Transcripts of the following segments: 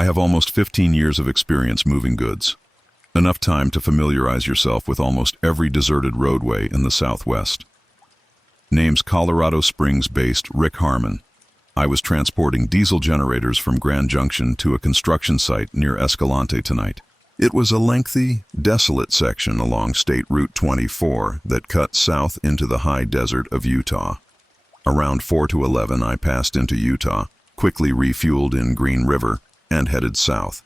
I have almost 15 years of experience moving goods. Enough time to familiarize yourself with almost every deserted roadway in the Southwest. Name's Colorado Springs-based Rick Harmon. I was transporting diesel generators from Grand Junction to a construction site near Escalante tonight. It was a lengthy, desolate section along State Route 24 that cut south into the high desert of Utah. Around 4 to 11, I passed into Utah, quickly refueled in Green River, and headed south.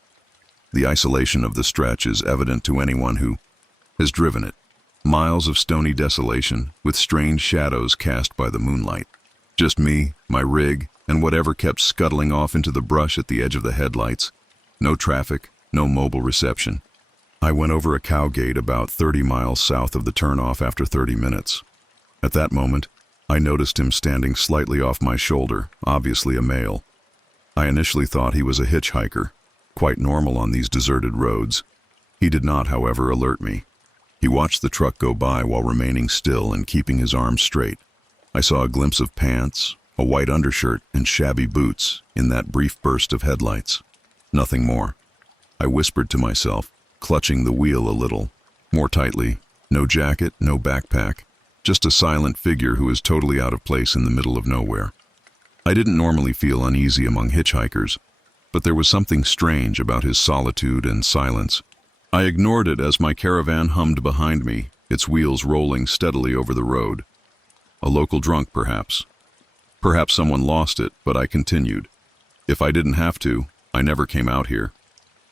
The isolation of the stretch is evident to anyone who has driven it. Miles of stony desolation, with strange shadows cast by the moonlight. Just me, my rig, and whatever kept scuttling off into the brush at the edge of the headlights. No traffic, no mobile reception. I went over a cow gate about 30 miles south of the turnoff after 30 minutes. At that moment, I noticed him standing slightly off my shoulder, obviously a male. I initially thought he was a hitchhiker, quite normal on these deserted roads. He did not, however, alert me. He watched the truck go by while remaining still and keeping his arms straight. I saw a glimpse of pants, a white undershirt, and shabby boots in that brief burst of headlights. Nothing more. I whispered to myself, clutching the wheel a little, more tightly. No jacket, no backpack, just a silent figure who is totally out of place in the middle of nowhere. I didn't normally feel uneasy among hitchhikers, but there was something strange about his solitude and silence. I ignored it as my caravan hummed behind me, its wheels rolling steadily over the road. A local drunk, perhaps. Perhaps someone lost it, but I continued. If I didn't have to, I never came out here.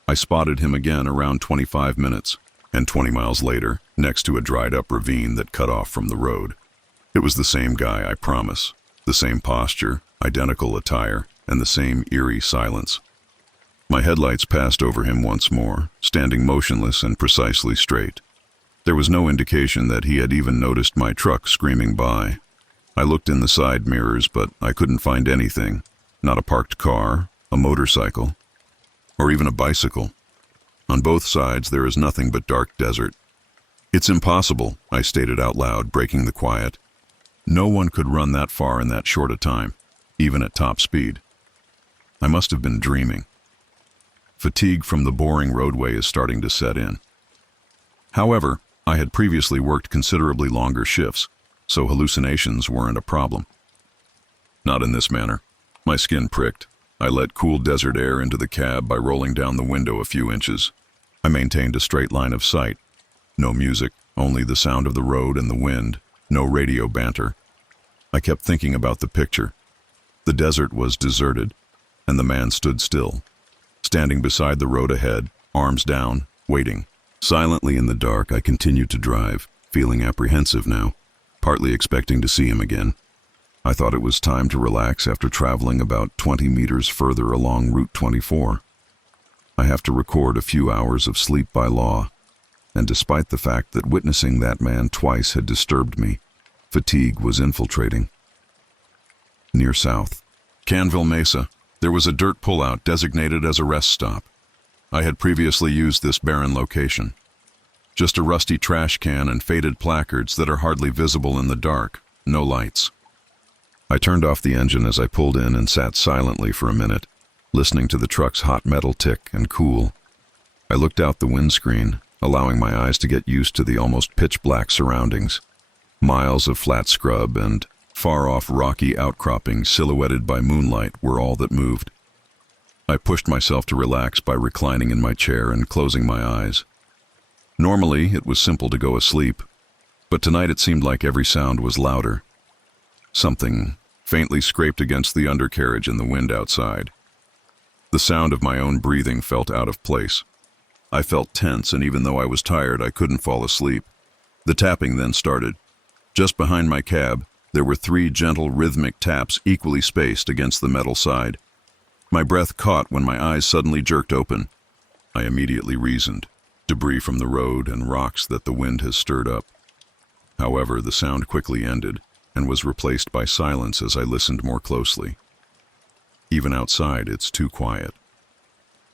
I spotted him again around 25 minutes, and 20 miles later, next to a dried-up ravine that cut off from the road. It was the same guy, I promise. The same posture, identical attire, and the same eerie silence. My headlights passed over him once more, standing motionless and precisely straight. There was no indication that he had even noticed my truck screaming by. I looked in the side mirrors, but I couldn't find anything. Not a parked car, a motorcycle, or even a bicycle. On both sides, there is nothing but dark desert. It's impossible, I stated out loud, breaking the quiet. No one could run that far in that short a time, even at top speed. I must have been dreaming. Fatigue from the boring roadway is starting to set in. However, I had previously worked considerably longer shifts, so hallucinations weren't a problem. Not in this manner. My skin pricked. I let cool desert air into the cab by rolling down the window a few inches. I maintained a straight line of sight. No music, only the sound of the road and the wind. No radio banter. I kept thinking about the picture. The desert was deserted, and the man stood still, standing beside the road ahead, arms down, waiting. Silently in the dark, I continued to drive, feeling apprehensive now, partly expecting to see him again. I thought it was time to relax after traveling about 20 meters further along Route 24. I have to record a few hours of sleep by law, and despite the fact that witnessing that man twice had disturbed me, fatigue was infiltrating. Near south, Canville Mesa, there was a dirt pullout designated as a rest stop. I had previously used this barren location. Just a rusty trash can and faded placards that are hardly visible in the dark, no lights. I turned off the engine as I pulled in and sat silently for a minute, listening to the truck's hot metal tick and cool. I looked out the windscreen, allowing my eyes to get used to the almost pitch-black surroundings. Miles of flat scrub and far-off rocky outcroppings silhouetted by moonlight were all that moved. I pushed myself to relax by reclining in my chair and closing my eyes. Normally, it was simple to go asleep, but tonight it seemed like every sound was louder. Something faintly scraped against the undercarriage in the wind outside. The sound of my own breathing felt out of place. I felt tense, and even though I was tired, I couldn't fall asleep. The tapping then started. Just behind my cab, there were 3 gentle, rhythmic taps equally spaced against the metal side. My breath caught when my eyes suddenly jerked open. I immediately reasoned. Debris from the road and rocks that the wind has stirred up. However, the sound quickly ended and was replaced by silence as I listened more closely. Even outside, it's too quiet.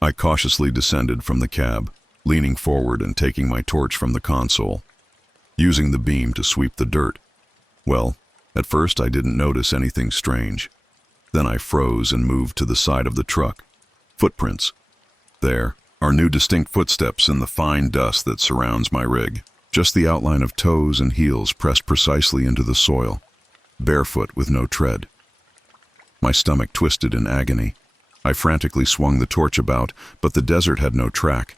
I cautiously descended from the cab, leaning forward and taking my torch from the console, using the beam to sweep the dirt. Well, at first I didn't notice anything strange. Then I froze and moved to the side of the truck. Footprints, There are new distinct footsteps in the fine dust that surrounds my rig. Just the outline of toes and heels pressed precisely into the soil, barefoot with no tread. My stomach twisted in agony. I frantically swung the torch about, but the desert had no track.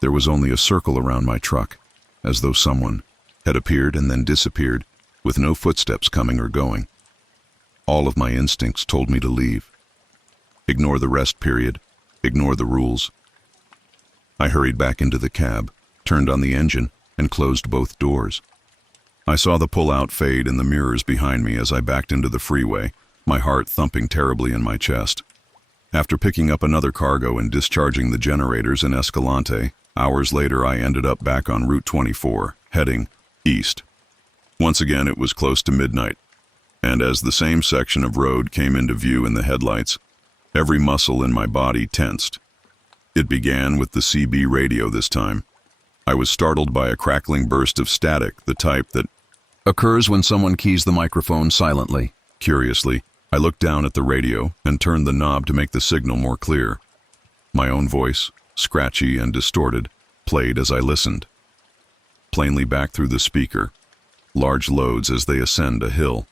There was only a circle around my truck, as though someone had appeared and then disappeared, with no footsteps coming or going. All of my instincts told me to leave. Ignore the rest period. Ignore the rules. I hurried back into the cab, turned on the engine, and closed both doors. I saw the pull-out fade in the mirrors behind me as I backed into the freeway, my heart thumping terribly in my chest. After picking up another cargo and discharging the generators in Escalante, hours later I ended up back on Route 24, heading east. Once again it was close to midnight, and as the same section of road came into view in the headlights, every muscle in my body tensed. It began with the CB radio this time. I was startled by a crackling burst of static, the type that occurs when someone keys the microphone silently. Curiously, I looked down at the radio and turned the knob to make the signal more clear. My own voice, scratchy and distorted, played as I listened. Plainly back through the speaker, large loads as they ascend a hill.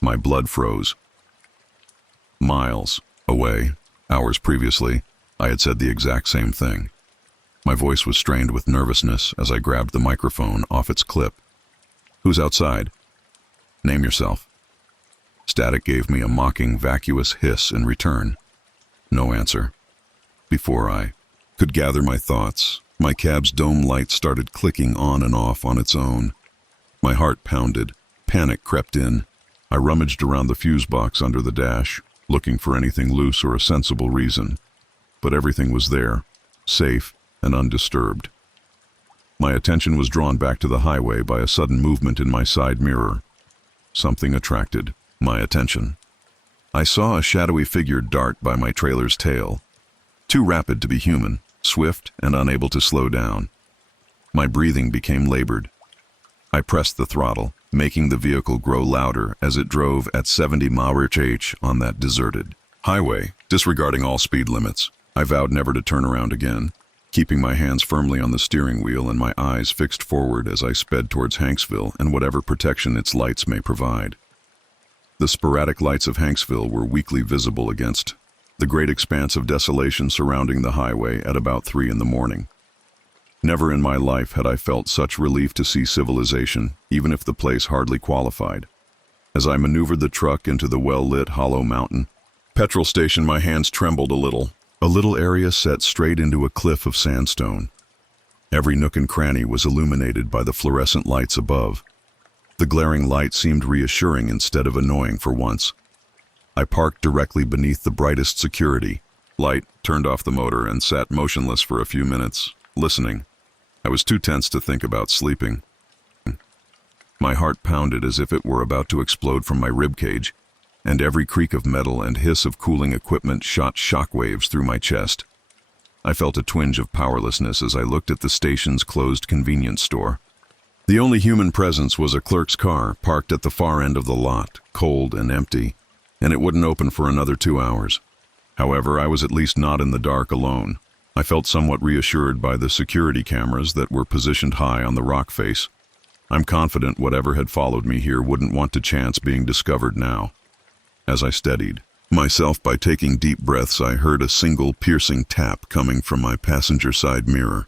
My blood froze. Miles away, hours previously, I had said the exact same thing. My voice was strained with nervousness as I grabbed the microphone off its clip. Who's outside? Name yourself. Static gave me a mocking, vacuous hiss in return. No answer. Before I could gather my thoughts, my cab's dome light started clicking on and off on its own. My heart pounded. Panic crept in. I rummaged around the fuse box under the dash, looking for anything loose or a sensible reason. But everything was there, safe and undisturbed. My attention was drawn back to the highway by a sudden movement in my side mirror. Something attracted my attention. I saw a shadowy figure dart by my trailer's tail. Too rapid to be human, swift and unable to slow down. My breathing became labored. I pressed the throttle, making the vehicle grow louder as it drove at 70 mph on that deserted highway, disregarding all speed limits. I vowed never to turn around again, keeping my hands firmly on the steering wheel and my eyes fixed forward as I sped towards Hanksville and whatever protection its lights may provide. The sporadic lights of Hanksville were weakly visible against the great expanse of desolation surrounding the highway at about 3 in the morning. Never in my life had I felt such relief to see civilization, even if the place hardly qualified. As I maneuvered the truck into the well-lit hollow mountain petrol station, my hands trembled a little area set straight into a cliff of sandstone. Every nook and cranny was illuminated by the fluorescent lights above. The glaring light seemed reassuring instead of annoying for once. I parked directly beneath the brightest security light, turned off the motor, and sat motionless for a few minutes, listening. I was too tense to think about sleeping. My heart pounded as if it were about to explode from my ribcage, and every creak of metal and hiss of cooling equipment shot shockwaves through my chest. I felt a twinge of powerlessness as I looked at the station's closed convenience store. The only human presence was a clerk's car parked at the far end of the lot, cold and empty, and it wouldn't open for another 2 hours. However, I was at least not in the dark alone. I felt somewhat reassured by the security cameras that were positioned high on the rock face. I'm confident whatever had followed me here wouldn't want to chance being discovered now. As I steadied myself by taking deep breaths, I heard a single piercing tap coming from my passenger side mirror.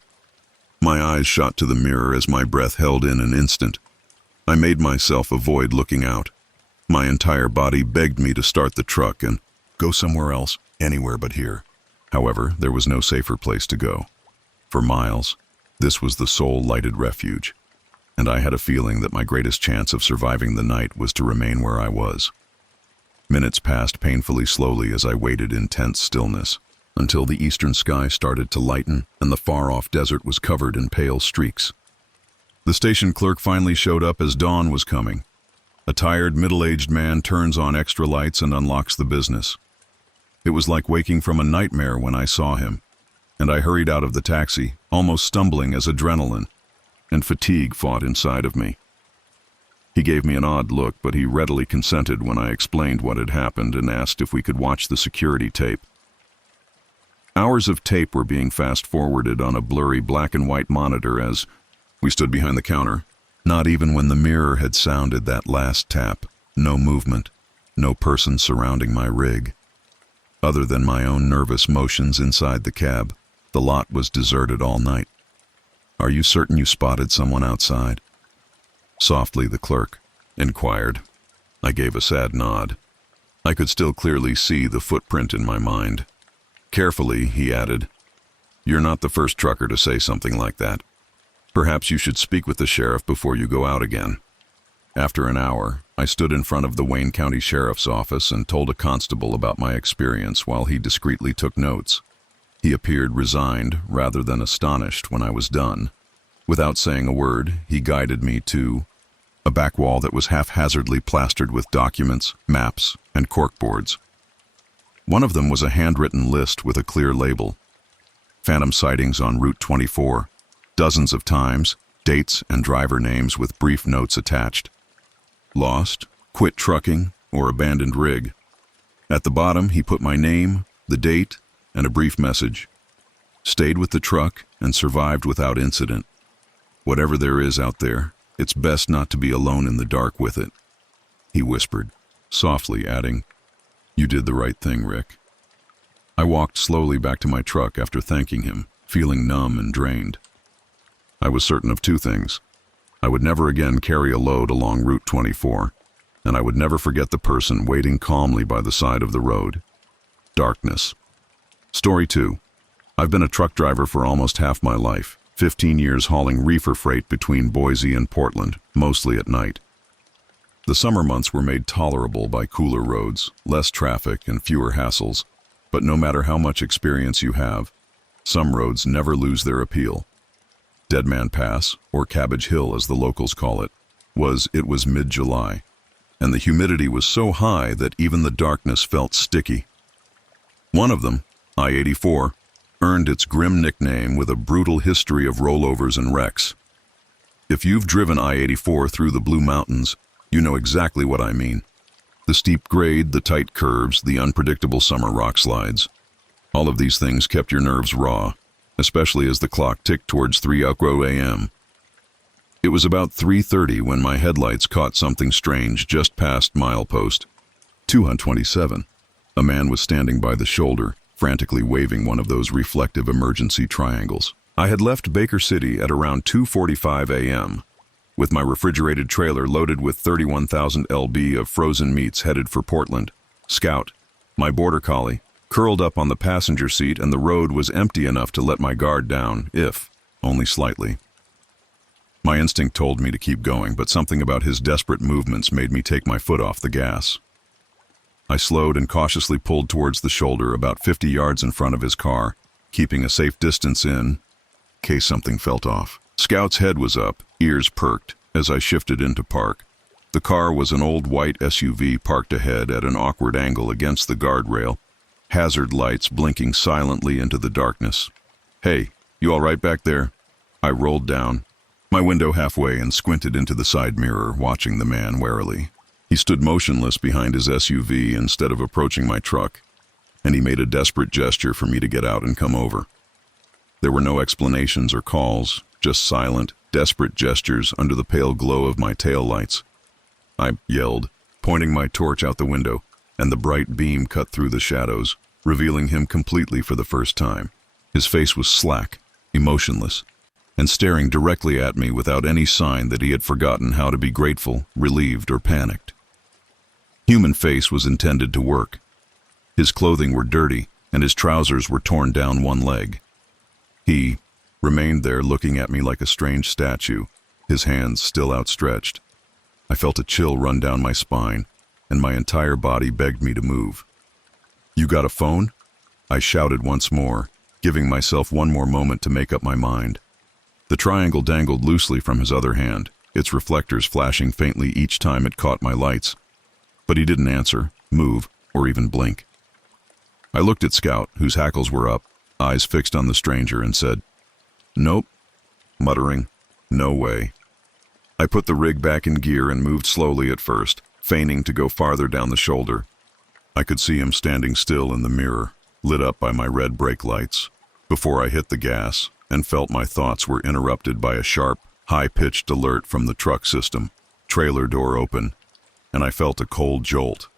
My eyes shot to the mirror as my breath held in an instant. I made myself avoid looking out. My entire body begged me to start the truck and go somewhere else, anywhere but here. However, there was no safer place to go. For miles, this was the sole lighted refuge, and I had a feeling that my greatest chance of surviving the night was to remain where I was. Minutes passed painfully slowly as I waited in tense stillness, until the eastern sky started to lighten and the far-off desert was covered in pale streaks. The station clerk finally showed up as dawn was coming. A tired, middle-aged man turns on extra lights and unlocks the business. It was like waking from a nightmare when I saw him, and I hurried out of the taxi, almost stumbling as adrenaline and fatigue fought inside of me. He gave me an odd look, but he readily consented when I explained what had happened and asked if we could watch the security tape. Hours of tape were being fast-forwarded on a blurry black and white monitor as we stood behind the counter. Not even when the mirror had sounded that last tap. No movement, no person surrounding my rig. Other than my own nervous motions inside the cab, the lot was deserted all night. "Are you certain you spotted someone outside?" Softly the clerk inquired. I gave a sad nod. I could still clearly see the footprint in my mind. Carefully, he added, "You're not the first trucker to say something like that. Perhaps you should speak with the sheriff before you go out again." After an hour, I stood in front of the Wayne County Sheriff's Office and told a constable about my experience while he discreetly took notes. He appeared resigned rather than astonished when I was done. Without saying a word, he guided me to a back wall that was haphazardly plastered with documents, maps, and corkboards. One of them was a handwritten list with a clear label. Phantom sightings on Route 24, dozens of times, dates and driver names with brief notes attached. Lost, quit trucking, or abandoned rig. At the bottom, he put my name, the date, and a brief message. Stayed with the truck and survived without incident. Whatever there is out there, it's best not to be alone in the dark with it. He whispered, softly adding, "You did the right thing, Rick." I walked slowly back to my truck after thanking him, feeling numb and drained. I was certain of two things. I would never again carry a load along Route 24, and I would never forget the person waiting calmly by the side of the road. Darkness. Story 2. I've been a truck driver for almost half my life, 15 years hauling reefer freight between Boise and Portland, mostly at night. The summer months were made tolerable by cooler roads, less traffic, and fewer hassles, but no matter how much experience you have, some roads never lose their appeal. Deadman Pass, or Cabbage Hill as the locals call it, was mid-July, and the humidity was so high that even the darkness felt sticky. One of them, I-84, earned its grim nickname with a brutal history of rollovers and wrecks. If you've driven I-84 through the Blue Mountains, you know exactly what I mean. The steep grade, the tight curves, the unpredictable summer rock slides. All of these things kept your nerves raw, especially as the clock ticked towards 3 a.m. It was about 3:30 when my headlights caught something strange just past milepost 227. A man was standing by the shoulder, frantically waving one of those reflective emergency triangles. I had left Baker City at around 2:45 a.m., with my refrigerated trailer loaded with 31,000 lb of frozen meats headed for Portland. Scout, my border collie, curled up on the passenger seat, and the road was empty enough to let my guard down, if only slightly. My instinct told me to keep going, but something about his desperate movements made me take my foot off the gas. I slowed and cautiously pulled towards the shoulder about 50 yards in front of his car, keeping a safe distance in case something felt off. Scout's head was up, ears perked, as I shifted into park. The car was an old white SUV parked ahead at an awkward angle against the guardrail, hazard lights blinking silently into the darkness. "Hey, you all right back there?" I rolled down my window halfway and squinted into the side mirror, watching the man warily. He stood motionless behind his SUV instead of approaching my truck, and he made a desperate gesture for me to get out and come over. There were no explanations or calls, just silent, desperate gestures under the pale glow of my taillights. I yelled, pointing my torch out the window, and the bright beam cut through the shadows, revealing him completely for the first time. His face was slack, emotionless, and staring directly at me without any sign that he had forgotten how to be grateful, relieved, or panicked. Human face was intended to work. His clothing were dirty, and his trousers were torn down one leg. He remained there looking at me like a strange statue, his hands still outstretched. I felt a chill run down my spine, and my entire body begged me to move. "You got a phone?" I shouted once more, giving myself one more moment to make up my mind. The triangle dangled loosely from his other hand, its reflectors flashing faintly each time it caught my lights. But he didn't answer, move, or even blink. I looked at Scout, whose hackles were up, eyes fixed on the stranger, and said, "Nope," muttering, "No way." I put the rig back in gear and moved slowly at first, feigning to go farther down the shoulder. I could see him standing still in the mirror, lit up by my red brake lights, before I hit the gas and felt my thoughts were interrupted by a sharp, high-pitched alert from the truck system. Trailer door open, and I felt a cold jolt.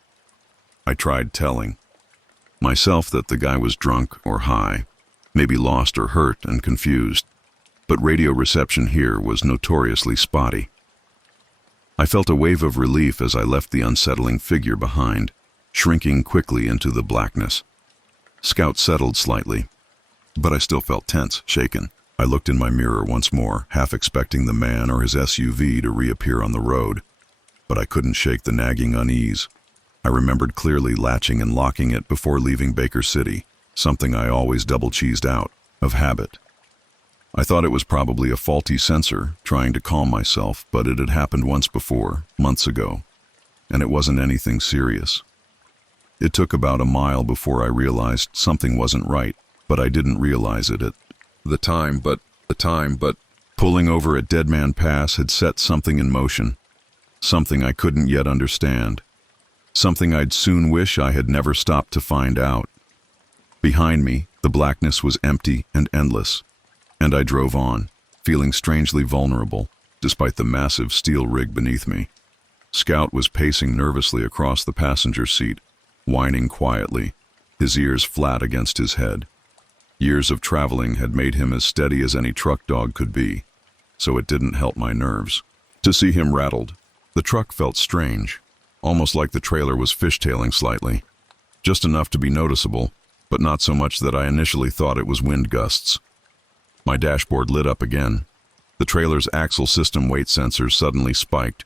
I tried telling myself that the guy was drunk or high, maybe lost or hurt and confused, but radio reception here was notoriously spotty. I felt a wave of relief as I left the unsettling figure behind, shrinking quickly into the blackness. Scout settled slightly, but I still felt tense, shaken. I looked in my mirror once more, half expecting the man or his SUV to reappear on the road, but I couldn't shake the nagging unease. I remembered clearly latching and locking it before leaving Baker City, something I always double-cheesed out, of habit. I thought it was probably a faulty sensor, trying to calm myself, but it had happened once before, months ago, and it wasn't anything serious. It took about a mile before I realized something wasn't right, but I didn't realize it at the time, but pulling over at Dead Man Pass had set something in motion, something I couldn't yet understand, something I'd soon wish I had never stopped to find out. Behind me, the blackness was empty and endless, and I drove on, feeling strangely vulnerable, despite the massive steel rig beneath me. Scout was pacing nervously across the passenger seat, whining quietly, his ears flat against his head. Years of traveling had made him as steady as any truck dog could be, so it didn't help my nerves. To see him rattled, the truck felt strange, almost like the trailer was fishtailing slightly, just enough to be noticeable, but not so much that I initially thought it was wind gusts. My dashboard lit up again. The trailer's axle system weight sensors suddenly spiked,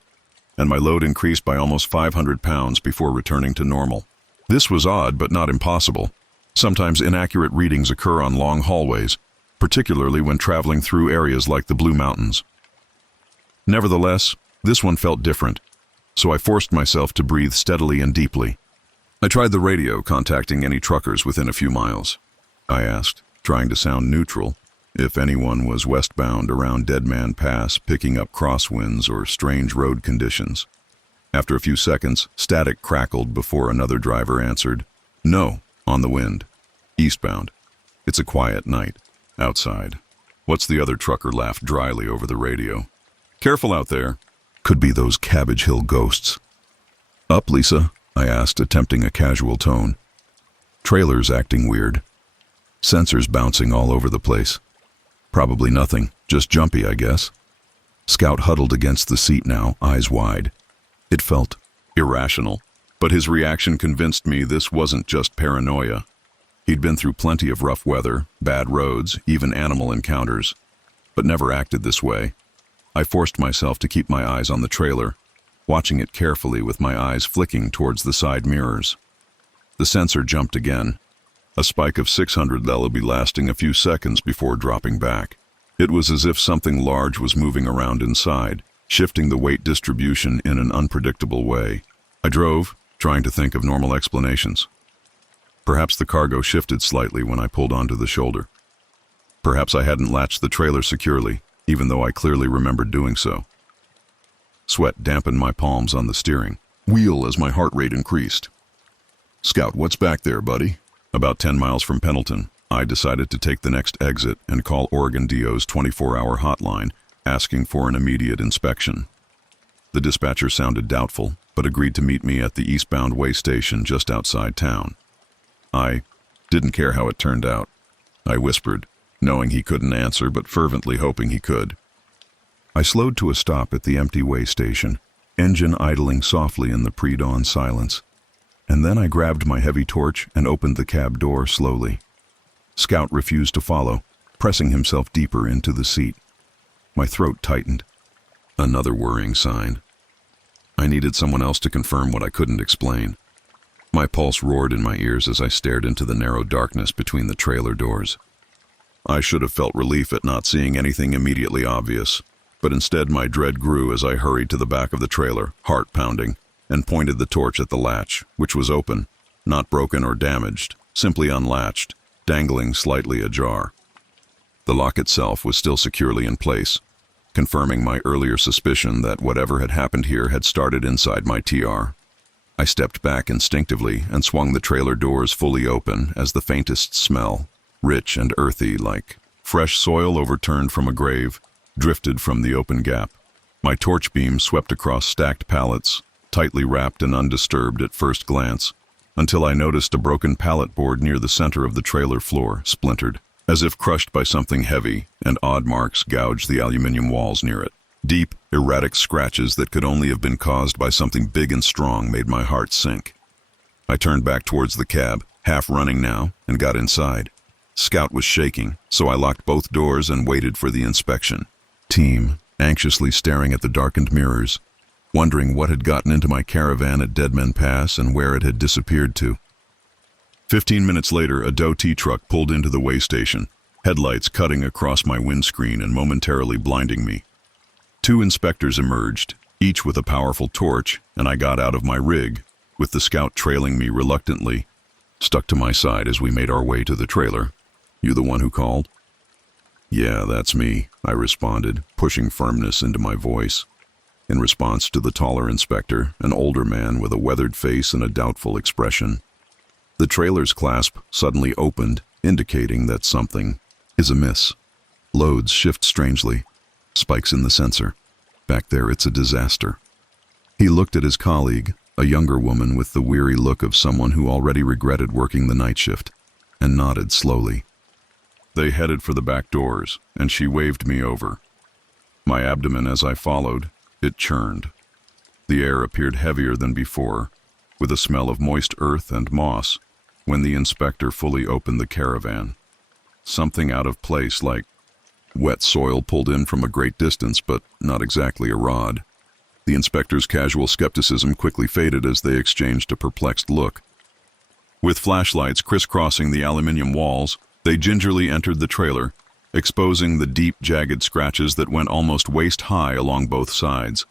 and my load increased by almost 500 pounds before returning to normal. This was odd, but not impossible. Sometimes inaccurate readings occur on long hallways, particularly when traveling through areas like the Blue Mountains. Nevertheless, this one felt different, so I forced myself to breathe steadily and deeply. I tried the radio, contacting any truckers within a few miles. I asked, trying to sound neutral, if anyone was westbound around Dead Man Pass picking up crosswinds or strange road conditions. After a few seconds, static crackled before another driver answered, "No, on the wind. Eastbound. It's a quiet night. Outside." What's the other trucker laughed dryly over the radio. "Careful out there. Could be those Cabbage Hill ghosts." "Up, Lisa?" I asked, attempting a casual tone. "Trailer's acting weird. Sensors bouncing all over the place. Probably nothing, just jumpy, I guess." Scout huddled against the seat now, eyes wide. It felt irrational, but his reaction convinced me this wasn't just paranoia. He'd been through plenty of rough weather, bad roads, even animal encounters, but never acted this way. I forced myself to keep my eyes on the trailer, watching it carefully with my eyes flicking towards the side mirrors. The sensor jumped again. A spike of 600 that'll be lasting a few seconds before dropping back. It was as if something large was moving around inside, shifting the weight distribution in an unpredictable way. I drove, trying to think of normal explanations. Perhaps the cargo shifted slightly when I pulled onto the shoulder. Perhaps I hadn't latched the trailer securely, even though I clearly remembered doing so. Sweat dampened my palms on the steering wheel as my heart rate increased. "Scout, what's back there, buddy?" About 10 miles from Pendleton, I decided to take the next exit and call Oregon DO's 24-hour hotline, asking for an immediate inspection. The dispatcher sounded doubtful, but agreed to meet me at the eastbound way station just outside town. I didn't care how it turned out. I whispered, knowing he couldn't answer, but fervently hoping he could. I slowed to a stop at the empty way station, engine idling softly in the pre-dawn silence. And then I grabbed my heavy torch and opened the cab door slowly. Scout refused to follow, pressing himself deeper into the seat. My throat tightened. Another worrying sign. I needed someone else to confirm what I couldn't explain. My pulse roared in my ears as I stared into the narrow darkness between the trailer doors. I should have felt relief at not seeing anything immediately obvious, but instead my dread grew as I hurried to the back of the trailer, heart pounding, and pointed the torch at the latch, which was open, not broken or damaged, simply unlatched, dangling slightly ajar. The lock itself was still securely in place, confirming my earlier suspicion that whatever had happened here had started inside my TR. I stepped back instinctively and swung the trailer doors fully open as the faintest smell, rich and earthy like fresh soil overturned from a grave, drifted from the open gap. My torch beam swept across stacked pallets, tightly wrapped and undisturbed at first glance, until I noticed a broken pallet board near the center of the trailer floor, splintered, as if crushed by something heavy, and odd marks gouged the aluminum walls near it. Deep, erratic scratches that could only have been caused by something big and strong made my heart sink. I turned back towards the cab, half running now, and got inside. Scout was shaking, so I locked both doors and waited for the inspection. Team, anxiously staring at the darkened mirrors, wondering what had gotten into my caravan at Deadman Pass and where it had disappeared to. 15 minutes later, a Doe T truck pulled into the way station, headlights cutting across my windscreen and momentarily blinding me. 2 inspectors emerged, each with a powerful torch, and I got out of my rig, with the Scout trailing me reluctantly, stuck to my side as we made our way to the trailer. "You the one who called?" "Yeah, that's me," I responded, pushing firmness into my voice. In response to the taller inspector, an older man with a weathered face and a doubtful expression. The trailer's clasp suddenly opened, indicating that something is amiss. Loads shift strangely. Spikes in the sensor. Back there, it's a disaster. He looked at his colleague, a younger woman with the weary look of someone who already regretted working the night shift, and nodded slowly. They headed for the back doors, and she waved me over. My abdomen, as I followed, it churned. The air appeared heavier than before, with a smell of moist earth and moss, when the inspector fully opened the caravan. Something out of place, like wet soil pulled in from a great distance, but not exactly a rod. The inspector's casual skepticism quickly faded as they exchanged a perplexed look. With flashlights crisscrossing the aluminum walls, they gingerly entered the trailer, exposing the deep, jagged scratches that went almost waist-high along both sides.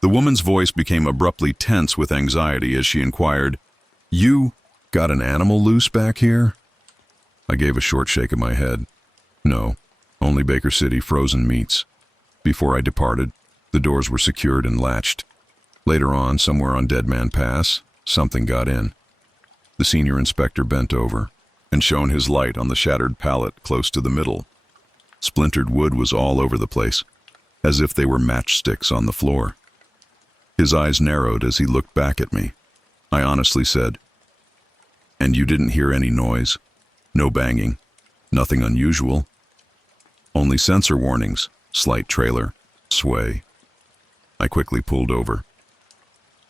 The woman's voice became abruptly tense with anxiety as she inquired, "You got an animal loose back here?" I gave a short shake of my head. "No. Only Baker City frozen meats." Before I departed, the doors were secured and latched. Later on, somewhere on Deadman Pass, something got in. The senior inspector bent over and shone his light on the shattered pallet close to the middle. Splintered wood was all over the place, as if they were matchsticks on the floor. His eyes narrowed as he looked back at me. I honestly said, "And you didn't hear any noise? No banging? Nothing unusual?" "Only sensor warnings, slight trailer, sway." I quickly pulled over.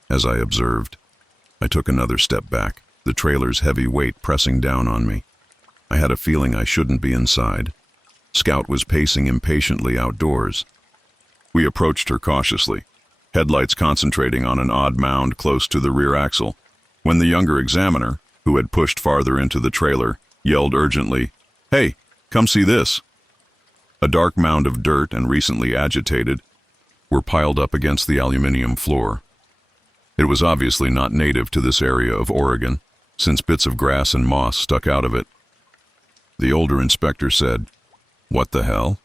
As I observed, I took another step back, the trailer's heavy weight pressing down on me. I had a feeling I shouldn't be inside. Scout was pacing impatiently outdoors. We approached her cautiously, headlights concentrating on an odd mound close to the rear axle, when the younger examiner, who had pushed farther into the trailer, yelled urgently, "Hey, come see this." A dark mound of dirt and recently agitated were piled up against the aluminum floor. It was obviously not native to this area of Oregon, since bits of grass and moss stuck out of it. The older inspector said, "What the hell?"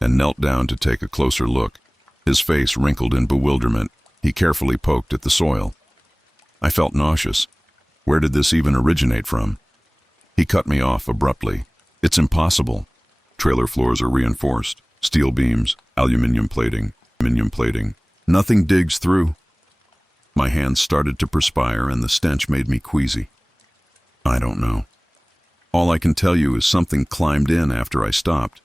and knelt down to take a closer look. His face wrinkled in bewilderment. He carefully poked at the soil. I felt nauseous. Where did this even originate from? He cut me off abruptly. "It's impossible. Trailer floors are reinforced. Steel beams, aluminum plating. Nothing digs through." My hands started to perspire and the stench made me queasy. "I don't know. All I can tell you is something climbed in after I stopped.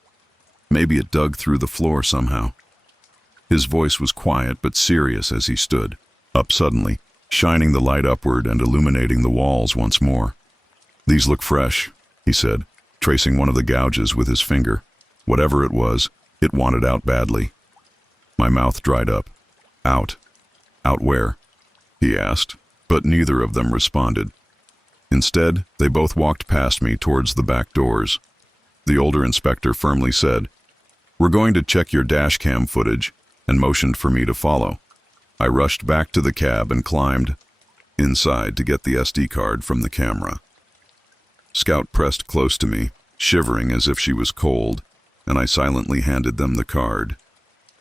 Maybe it dug through the floor somehow." His voice was quiet but serious as he stood up suddenly, shining the light upward and illuminating the walls once more. "These look fresh," he said, tracing one of the gouges with his finger. Whatever it was, it wanted out badly. My mouth dried up. "Out? Out where?" he asked, but neither of them responded. Instead, they both walked past me towards the back doors. The older inspector firmly said, "We're going to check your dash cam footage," and motioned for me to follow. I rushed back to the cab and climbed inside to get the SD card from the camera. Scout pressed close to me, shivering as if she was cold, and I silently handed them the card.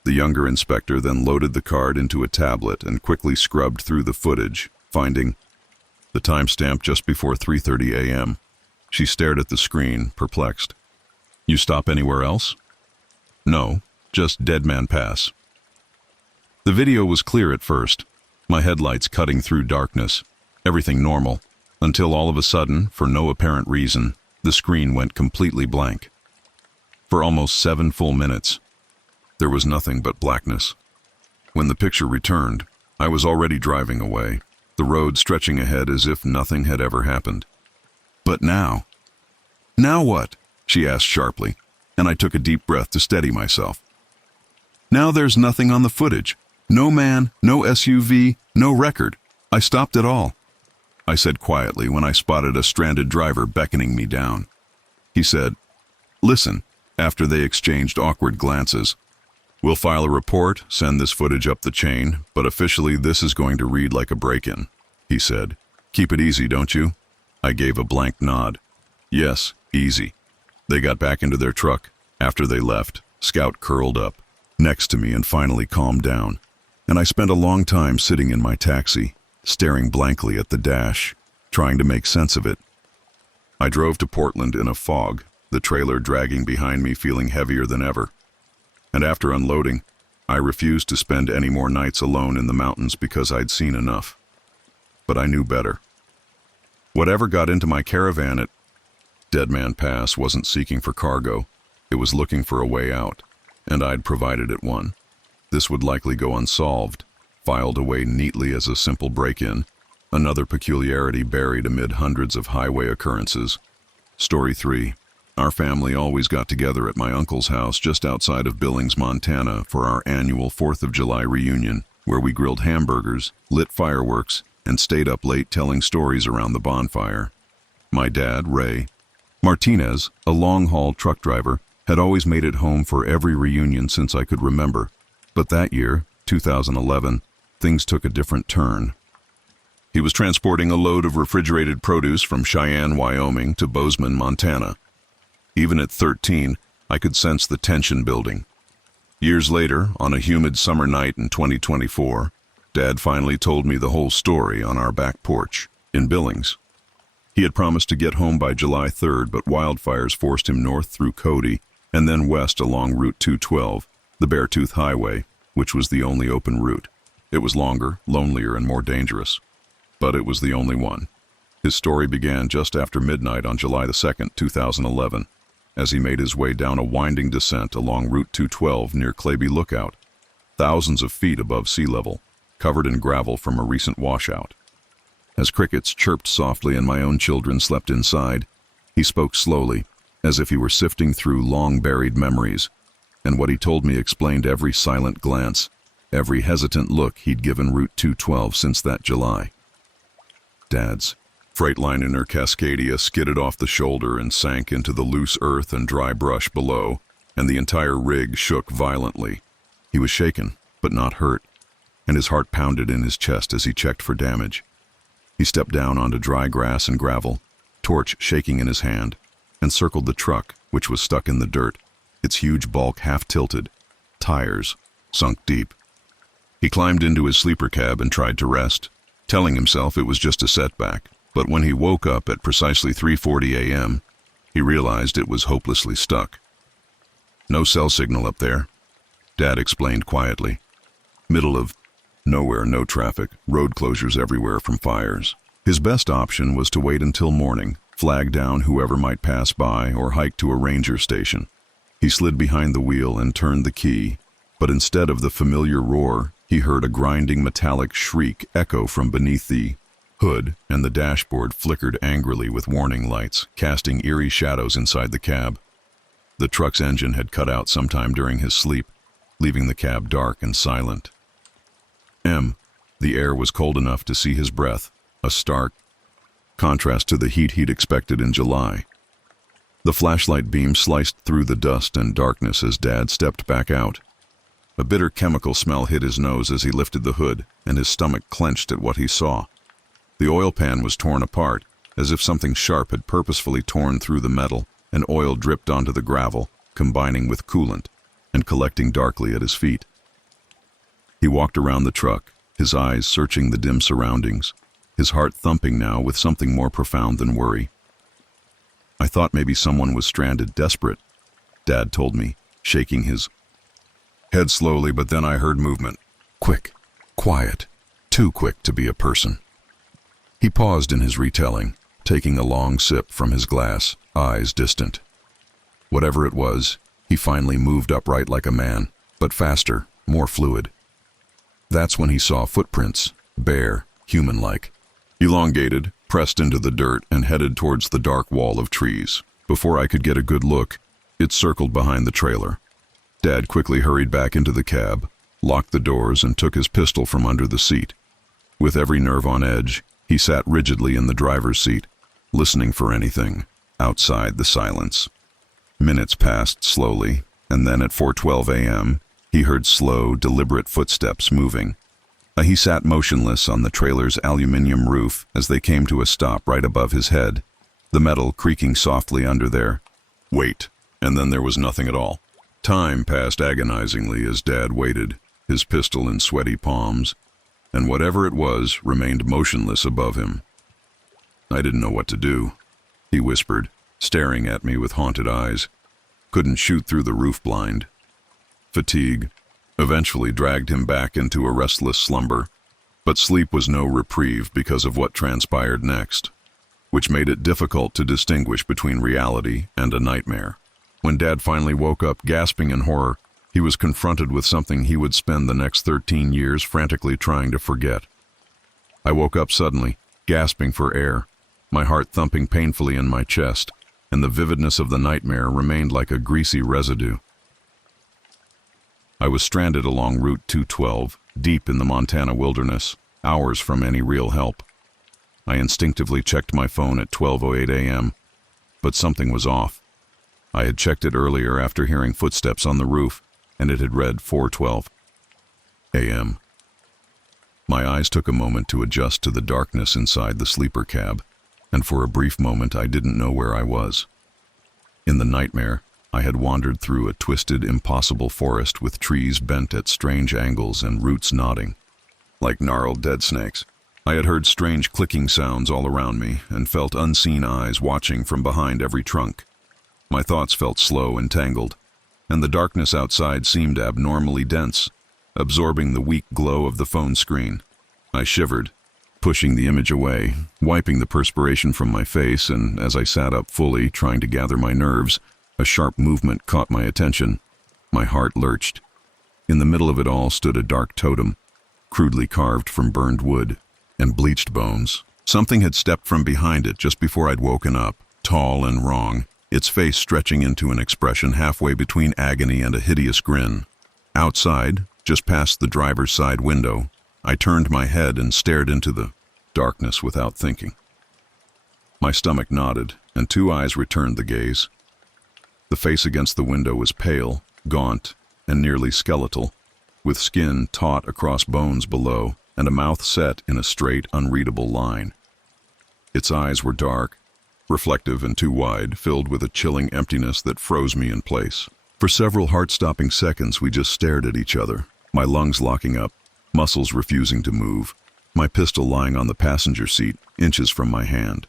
The younger inspector then loaded the card into a tablet and quickly scrubbed through the footage, finding the timestamp just before 3:30 a.m. She stared at the screen, perplexed. You stop anywhere else? No, just Dead Man Pass. The video was clear at first, my headlights cutting through darkness, everything normal, until all of a sudden, for no apparent reason, the screen went completely blank. For almost 7 full minutes, there was nothing but blackness. When the picture returned, I was already driving away, the road stretching ahead as if nothing had ever happened. But now what? She asked sharply, and I took a deep breath to steady myself. Now there's nothing on the footage. No man, no SUV, no record. I stopped it all, I said quietly when I spotted a stranded driver beckoning me down. He said, "Listen," after they exchanged awkward glances. "We'll file a report, send this footage up the chain, but officially this is going to read like a break-in," he said. "Keep it easy, don't you?" I gave a blank nod. Yes, easy. They got back into their truck. After they left, Scout curled up next to me and finally calmed down. And I spent a long time sitting in my taxi, staring blankly at the dash, trying to make sense of it. I drove to Portland in a fog, the trailer dragging behind me, feeling heavier than ever. And after unloading, I refused to spend any more nights alone in the mountains because I'd seen enough. But I knew better. Whatever got into my caravan at Dead Man Pass wasn't seeking for cargo. It was looking for a way out, and I'd provided it one. This would likely go unsolved, filed away neatly as a simple break-in, another peculiarity buried amid hundreds of highway occurrences. Story 3. Our family always got together at my uncle's house just outside of Billings, Montana for our annual 4th of July reunion, where we grilled hamburgers, lit fireworks, and stayed up late telling stories around the bonfire. My dad, Ray Martinez, a long-haul truck driver, had always made it home for every reunion since I could remember. But that year, 2011, things took a different turn. He was transporting a load of refrigerated produce from Cheyenne, Wyoming to Bozeman, Montana. Even at 13, I could sense the tension building. Years later, on a humid summer night in 2024, Dad finally told me the whole story on our back porch in Billings. He had promised to get home by July 3rd, but wildfires forced him north through Cody and then west along Route 212, the Beartooth Highway, which was the only open route. It was longer, lonelier, and more dangerous. But it was the only one. His story began just after midnight on July 2nd, 2011, as he made his way down a winding descent along Route 212 near Claby Lookout, thousands of feet above sea level, covered in gravel from a recent washout. As crickets chirped softly and my own children slept inside, he spoke slowly, as if he were sifting through long-buried memories, and what he told me explained every silent glance, every hesitant look he'd given Route 212 since that July. Dad's Freightliner Cascadia skidded off the shoulder and sank into the loose earth and dry brush below, and the entire rig shook violently. He was shaken, but not hurt, and his heart pounded in his chest as he checked for damage. He stepped down onto dry grass and gravel, torch shaking in his hand, and circled the truck, which was stuck in the dirt, its huge bulk half-tilted, tires sunk deep. He climbed into his sleeper cab and tried to rest, telling himself it was just a setback, but when he woke up at precisely 3:40 a.m., he realized it was hopelessly stuck. "No cell signal up there," Dad explained quietly. "Middle of nowhere, no traffic, road closures everywhere from fires." His best option was to wait until morning, flag down whoever might pass by, or hike to a ranger station. He slid behind the wheel and turned the key, but instead of the familiar roar, he heard a grinding metallic shriek echo from beneath the hood, and the dashboard flickered angrily with warning lights, casting eerie shadows inside the cab. The truck's engine had cut out sometime during his sleep, leaving the cab dark and silent. The air was cold enough to see his breath, a stark contrast to the heat he'd expected in July. The flashlight beam sliced through the dust and darkness as Dad stepped back out. A bitter chemical smell hit his nose as he lifted the hood, and his stomach clenched at what he saw. The oil pan was torn apart, as if something sharp had purposefully torn through the metal, and oil dripped onto the gravel, combining with coolant, and collecting darkly at his feet. He walked around the truck, his eyes searching the dim surroundings. his heart thumping now with something more profound than worry. I thought maybe someone was stranded, desperate, Dad told me, shaking his head slowly, but then I heard movement. Quick, quiet, too quick to be a person. He paused in his retelling, taking a long sip from his glass, eyes distant. Whatever it was, he finally moved upright like a man, but faster, more fluid. That's when he saw footprints, bare, human-like, elongated, pressed into the dirt and headed towards the dark wall of trees. Before I could get a good look, it circled behind the trailer. Dad quickly hurried back into the cab, locked the doors, and took his pistol from under the seat. With every nerve on edge, he sat rigidly in the driver's seat, listening for anything, outside the silence. Minutes passed slowly, and then at 4:12 a.m., he heard slow, deliberate footsteps moving. He sat motionless on the trailer's aluminium roof as they came to a stop right above his head, the metal creaking softly under there. Wait, and then there was nothing at all. Time passed agonizingly as Dad waited, his pistol in sweaty palms, and whatever it was remained motionless above him. I didn't know what to do, he whispered, staring at me with haunted eyes. Couldn't shoot through the roof blind. Fatigue eventually dragged him back into a restless slumber, but sleep was no reprieve because of what transpired next, which made it difficult to distinguish between reality and a nightmare. When Dad finally woke up, gasping in horror, he was confronted with something he would spend the next 13 years frantically trying to forget. I woke up suddenly, gasping for air, my heart thumping painfully in my chest, and the vividness of the nightmare remained like a greasy residue. I was stranded along Route 212, deep in the Montana wilderness, hours from any real help. I instinctively checked my phone at 12:08 a.m., but something was off. I had checked it earlier after hearing footsteps on the roof, and it had read 4:12 a.m. My eyes took a moment to adjust to the darkness inside the sleeper cab, and for a brief moment I didn't know where I was. In the nightmare, I had wandered through a twisted, impossible forest with trees bent at strange angles and roots nodding, like gnarled dead snakes. I had heard strange clicking sounds all around me and felt unseen eyes watching from behind every trunk. My thoughts felt slow and tangled, and the darkness outside seemed abnormally dense, absorbing the weak glow of the phone screen. I shivered, pushing the image away, wiping the perspiration from my face, and as I sat up fully, trying to gather my nerves, a sharp movement caught my attention. My heart lurched. In the middle of it all stood a dark totem, crudely carved from burned wood and bleached bones. Something had stepped from behind it just before I'd woken up, tall and wrong, its face stretching into an expression halfway between agony and a hideous grin. Outside, just past the driver's side window, I turned my head and stared into the darkness without thinking. My stomach nodded, and two eyes returned the gaze. The face against the window was pale, gaunt, and nearly skeletal, with skin taut across bones below and a mouth set in a straight, unreadable line. Its eyes were dark, reflective and too wide, filled with a chilling emptiness that froze me in place. For several heart-stopping seconds we just stared at each other, my lungs locking up, muscles refusing to move, my pistol lying on the passenger seat, inches from my hand.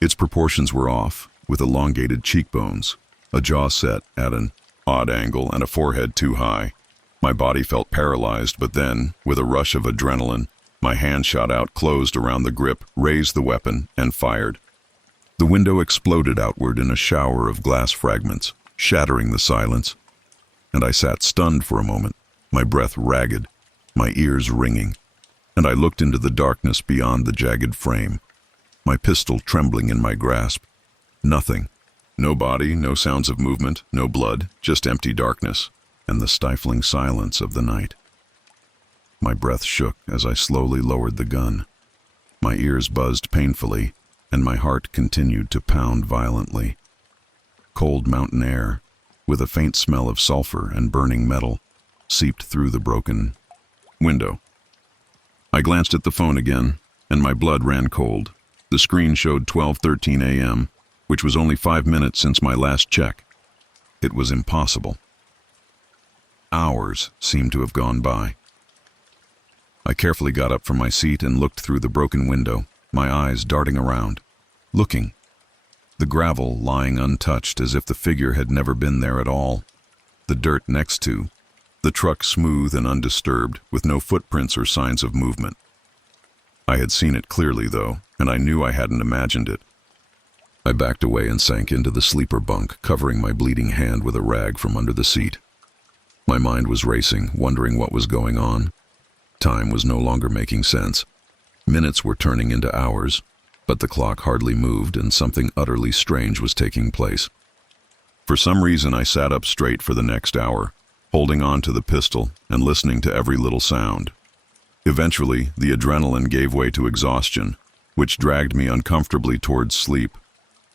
Its proportions were off, with elongated cheekbones, a jaw set at an odd angle, and a forehead too high. My body felt paralyzed, but then, with a rush of adrenaline, my hand shot out, closed around the grip, raised the weapon, and fired. The window exploded outward in a shower of glass fragments, shattering the silence, and I sat stunned for a moment, my breath ragged, my ears ringing, and I looked into the darkness beyond the jagged frame, my pistol trembling in my grasp. Nothing. No body, no sounds of movement, no blood, just empty darkness, and the stifling silence of the night. My breath shook as I slowly lowered the gun. My ears buzzed painfully, and my heart continued to pound violently. Cold mountain air, with a faint smell of sulfur and burning metal, seeped through the broken window. I glanced at the phone again, and my blood ran cold. The screen showed 12:13 a.m., which was only 5 minutes since my last check. It was impossible. Hours seemed to have gone by. I carefully got up from my seat and looked through the broken window, my eyes darting around, looking. The gravel lying untouched as if the figure had never been there at all. The dirt next to. The truck smooth and undisturbed, with no footprints or signs of movement. I had seen it clearly, though, and I knew I hadn't imagined it. I backed away and sank into the sleeper bunk, covering my bleeding hand with a rag from under the seat. My mind was racing, wondering what was going on. Time was no longer making sense. Minutes were turning into hours, but the clock hardly moved and something utterly strange was taking place. For some reason, I sat up straight for the next hour, holding on to the pistol and listening to every little sound. Eventually, the adrenaline gave way to exhaustion, which dragged me uncomfortably towards sleep.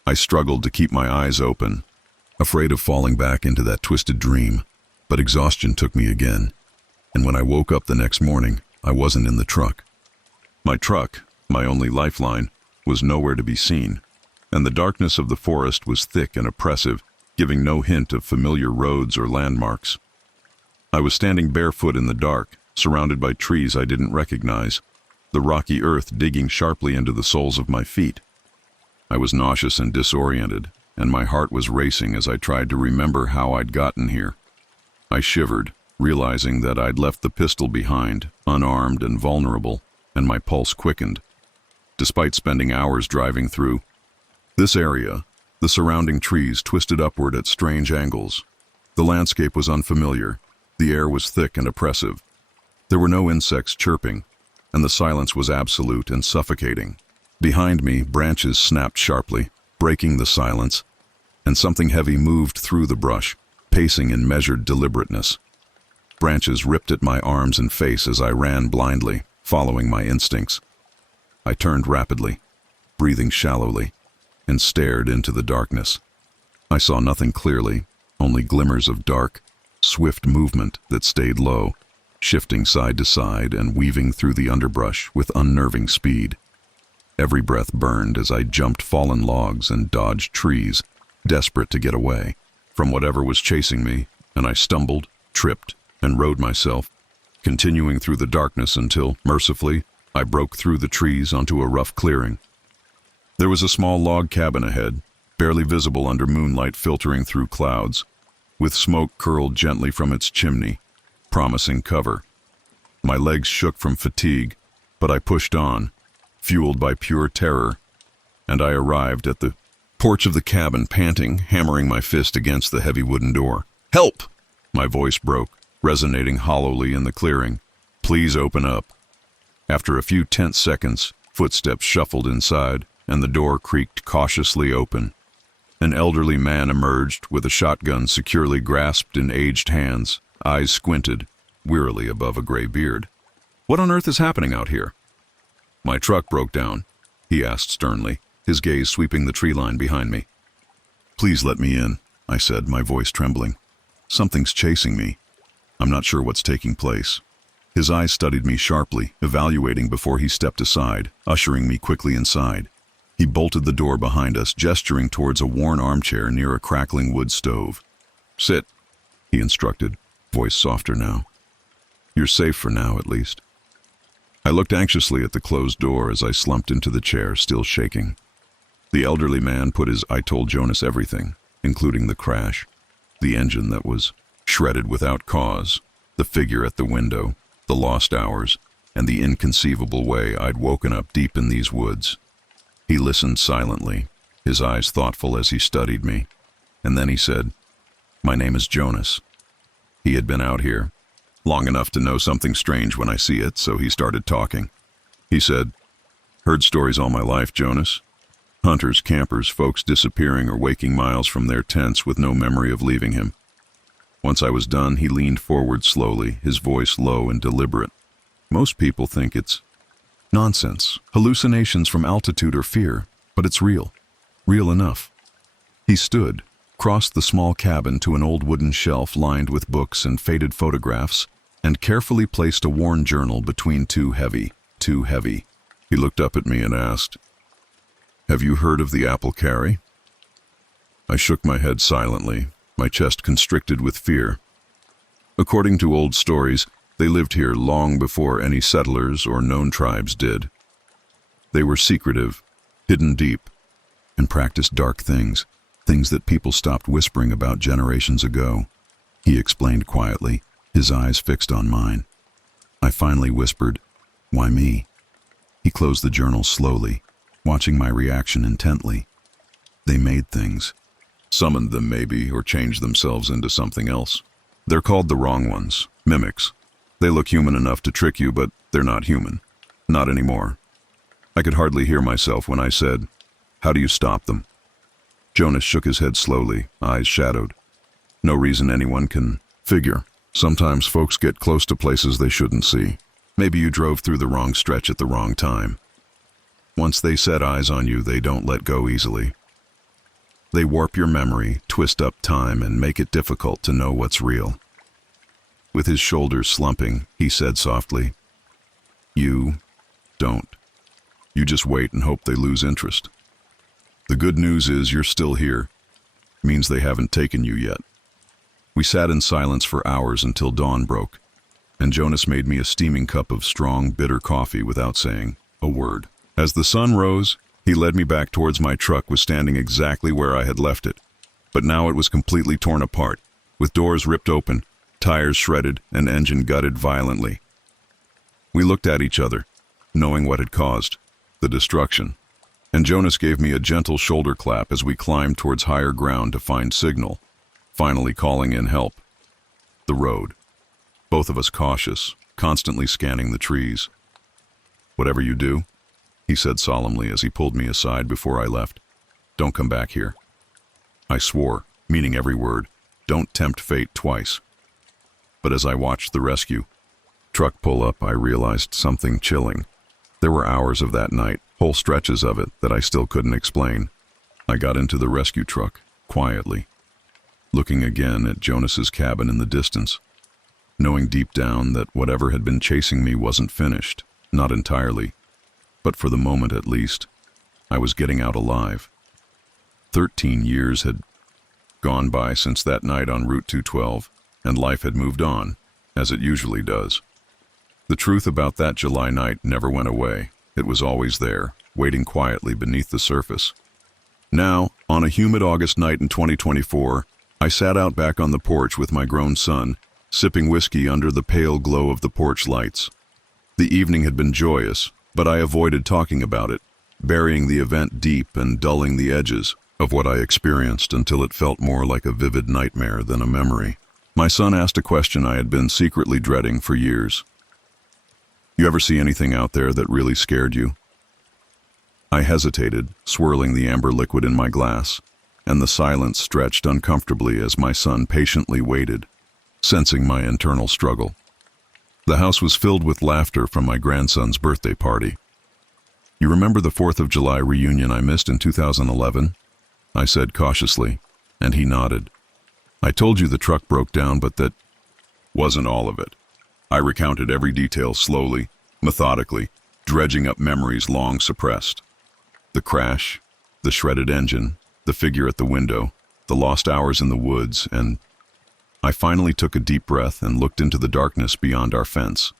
I struggled to keep my eyes open, afraid of falling back into that twisted dream, but exhaustion took me again, and when I woke up the next morning, I wasn't in the truck. My truck, my only lifeline, was nowhere to be seen, and the darkness of the forest was thick and oppressive, giving no hint of familiar roads or landmarks. I was standing barefoot in the dark, surrounded by trees I didn't recognize, the rocky earth digging sharply into the soles of my feet. I was nauseous and disoriented, and my heart was racing as I tried to remember how I'd gotten here. I shivered, realizing that I'd left the pistol behind, unarmed and vulnerable, and my pulse quickened. Despite spending hours driving through this area, the surrounding trees twisted upward at strange angles. The landscape was unfamiliar, the air was thick and oppressive. There were no insects chirping, and the silence was absolute and suffocating. Behind me, branches snapped sharply, breaking the silence, and something heavy moved through the brush, pacing in measured deliberateness. Branches ripped at my arms and face as I ran blindly, following my instincts. I turned rapidly, breathing shallowly, and stared into the darkness. I saw nothing clearly, only glimmers of dark, swift movement that stayed low, shifting side to side and weaving through the underbrush with unnerving speed. Every breath burned as I jumped fallen logs and dodged trees, desperate to get away from whatever was chasing me, and I stumbled, tripped, and rode myself, continuing through the darkness until, mercifully, I broke through the trees onto a rough clearing. There was a small log cabin ahead, barely visible under moonlight filtering through clouds, with smoke curled gently from its chimney, promising cover. My legs shook from fatigue, but I pushed on, fueled by pure terror, and I arrived at the porch of the cabin, panting, hammering my fist against the heavy wooden door. "Help!" My voice broke, resonating hollowly in the clearing. "Please open up." After a few tense seconds, footsteps shuffled inside, and the door creaked cautiously open. An elderly man emerged with a shotgun securely grasped in aged hands, eyes squinted, wearily above a gray beard. "What on earth is happening out here?" "My truck broke down," he asked sternly, his gaze sweeping the tree line behind me. "Please let me in," I said, my voice trembling. "Something's chasing me. I'm not sure what's taking place." His eyes studied me sharply, evaluating before he stepped aside, ushering me quickly inside. He bolted the door behind us, gesturing towards a worn armchair near a crackling wood stove. "Sit," he instructed, voice softer now. "You're safe for now, at least." I looked anxiously at the closed door as I slumped into the chair, still shaking. The elderly man put his "I told Jonas everything," including the crash, the engine that was shredded without cause, the figure at the window, the lost hours, and the inconceivable way I'd woken up deep in these woods. He listened silently, his eyes thoughtful as he studied me, and then he said, "My name is Jonas." He had been out here long enough to know something strange when I see it, so he started talking. He said, "Heard stories all my life, Jonas. Hunters, campers, folks disappearing or waking miles from their tents with no memory of leaving him." Once I was done, he leaned forward slowly, his voice low and deliberate. "Most people think it's nonsense, hallucinations from altitude or fear, but it's real. Real enough." He stood, crossed the small cabin to an old wooden shelf lined with books and faded photographs, and carefully placed a worn journal between too heavy. He looked up at me and asked, "Have you heard of the apple carry?" I shook my head silently, my chest constricted with fear. According to old stories, they lived here long before any settlers or known tribes did. They were secretive, hidden deep, and practiced dark things, things that people stopped whispering about generations ago. He explained quietly, his eyes fixed on mine. I finally whispered, "Why me?" He closed the journal slowly, watching my reaction intently. They made things. Summoned them maybe, or changed themselves into something else. They're called the wrong ones, mimics. They look human enough to trick you, but they're not human. Not anymore. I could hardly hear myself when I said, "How do you stop them?" Jonas shook his head slowly, eyes shadowed. "No reason anyone can figure. Sometimes folks get close to places they shouldn't see. Maybe you drove through the wrong stretch at the wrong time. Once they set eyes on you, they don't let go easily. They warp your memory, twist up time, and make it difficult to know what's real." With his shoulders slumping, he said softly, "You don't. You just wait and hope they lose interest. The good news is you're still here. Means they haven't taken you yet." We sat in silence for hours until dawn broke, and Jonas made me a steaming cup of strong, bitter coffee without saying a word. As the sun rose, he led me back towards my truck was standing exactly where I had left it. But now it was completely torn apart, with doors ripped open, tires shredded, and engine gutted violently. We looked at each other, knowing what had caused the destruction, and Jonas gave me a gentle shoulder clap as we climbed towards higher ground to find signal, finally calling in help. The road. Both of us cautious, constantly scanning the trees. "Whatever you do," he said solemnly as he pulled me aside before I left, "don't come back here." I swore, meaning every word, don't tempt fate twice. But as I watched the rescue truck pull up, I realized something chilling. There were hours of that night, whole stretches of it, that I still couldn't explain. I got into the rescue truck, quietly, looking again at Jonas's cabin in the distance, knowing deep down that whatever had been chasing me wasn't finished, not entirely. But for the moment at least, I was getting out alive. 13 years had gone by since that night on Route 212, and life had moved on, as it usually does. The truth about that July night never went away. It was always there, waiting quietly beneath the surface. Now, on a humid August night in 2024, I sat out back on the porch with my grown son, sipping whiskey under the pale glow of the porch lights. The evening had been joyous, but I avoided talking about it, burying the event deep and dulling the edges of what I experienced until it felt more like a vivid nightmare than a memory. My son asked a question I had been secretly dreading for years. "You ever see anything out there that really scared you?" I hesitated, swirling the amber liquid in my glass, and the silence stretched uncomfortably as my son patiently waited, sensing my internal struggle. The house was filled with laughter from my grandson's birthday party. "You remember the 4th of July reunion I missed in 2011? I said cautiously, and he nodded. "I told you the truck broke down, but that wasn't all of it." I recounted every detail slowly, methodically, dredging up memories long suppressed. The crash, the shredded engine, the figure at the window, the lost hours in the woods, and I finally took a deep breath and looked into the darkness beyond our fence.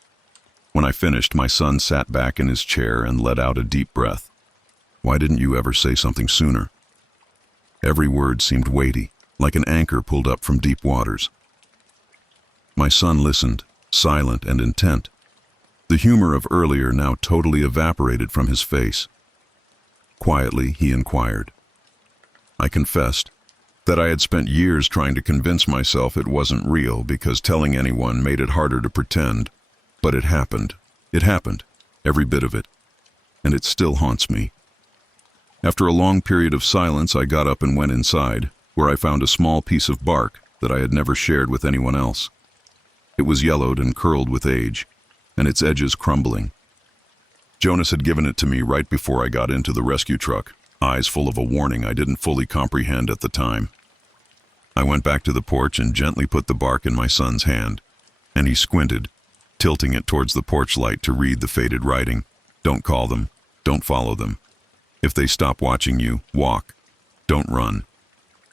When I finished, my son sat back in his chair and let out a deep breath. "Why didn't you ever say something sooner?" Every word seemed weighty, like an anchor pulled up from deep waters. My son listened, silent and intent. The humor of earlier now totally evaporated from his face. Quietly, he inquired. I confessed that I had spent years trying to convince myself it wasn't real because telling anyone made it harder to pretend. But it happened. It happened, every bit of it. And it still haunts me. After a long period of silence, I got up and went inside, where I found a small piece of bark that I had never shared with anyone else. It was yellowed and curled with age, and its edges crumbling. Jonas had given it to me right before I got into the rescue truck, eyes full of a warning I didn't fully comprehend at the time. I went back to the porch and gently put the bark in my son's hand, and he squinted, tilting it towards the porch light to read the faded writing. "Don't call them. Don't follow them. If they stop watching you, walk. Don't run."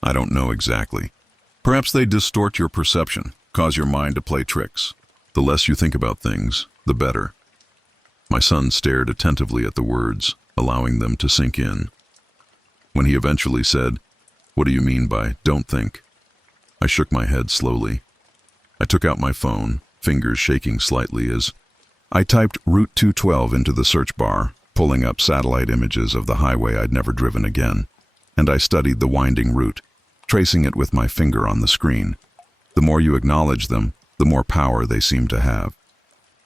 I don't know exactly. Perhaps they distort your perception, cause your mind to play tricks. The less you think about things, the better. My son stared attentively at the words, allowing them to sink in. When he eventually said, "What do you mean by don't think?" I shook my head slowly. I took out my phone, fingers shaking slightly as I typed Route 212 into the search bar, pulling up satellite images of the highway I'd never driven again, and I studied the winding route, tracing it with my finger on the screen. The more you acknowledge them, the more power they seem to have.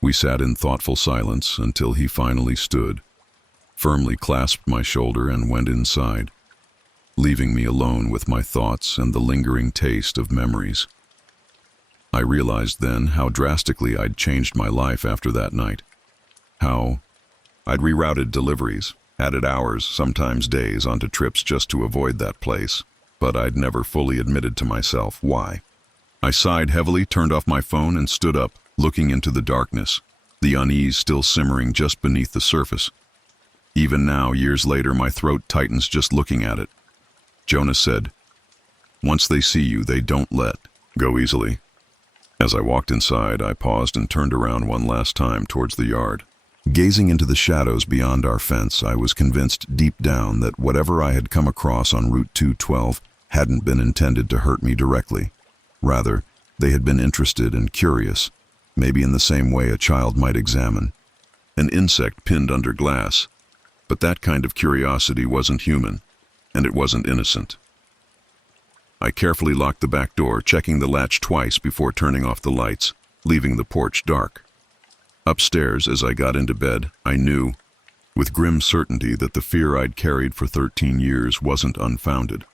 We sat in thoughtful silence until he finally stood, firmly clasped my shoulder and went inside, leaving me alone with my thoughts and the lingering taste of memories. I realized then how drastically I'd changed my life after that night. How I'd rerouted deliveries, added hours, sometimes days, onto trips just to avoid that place, but I'd never fully admitted to myself why. I sighed heavily, turned off my phone, and stood up, looking into the darkness, the unease still simmering just beneath the surface. Even now, years later, my throat tightens just looking at it. Jonah said, "Once they see you, they don't let go easily." As I walked inside, I paused and turned around one last time towards the yard. Gazing into the shadows beyond our fence, I was convinced deep down that whatever I had come across on Route 212 hadn't been intended to hurt me directly. Rather, they had been interested and curious, maybe in the same way a child might examine an insect pinned under glass. But that kind of curiosity wasn't human, and it wasn't innocent. I carefully locked the back door, checking the latch twice before turning off the lights, leaving the porch dark. Upstairs, as I got into bed, I knew, with grim certainty, that the fear I'd carried for 13 years wasn't unfounded.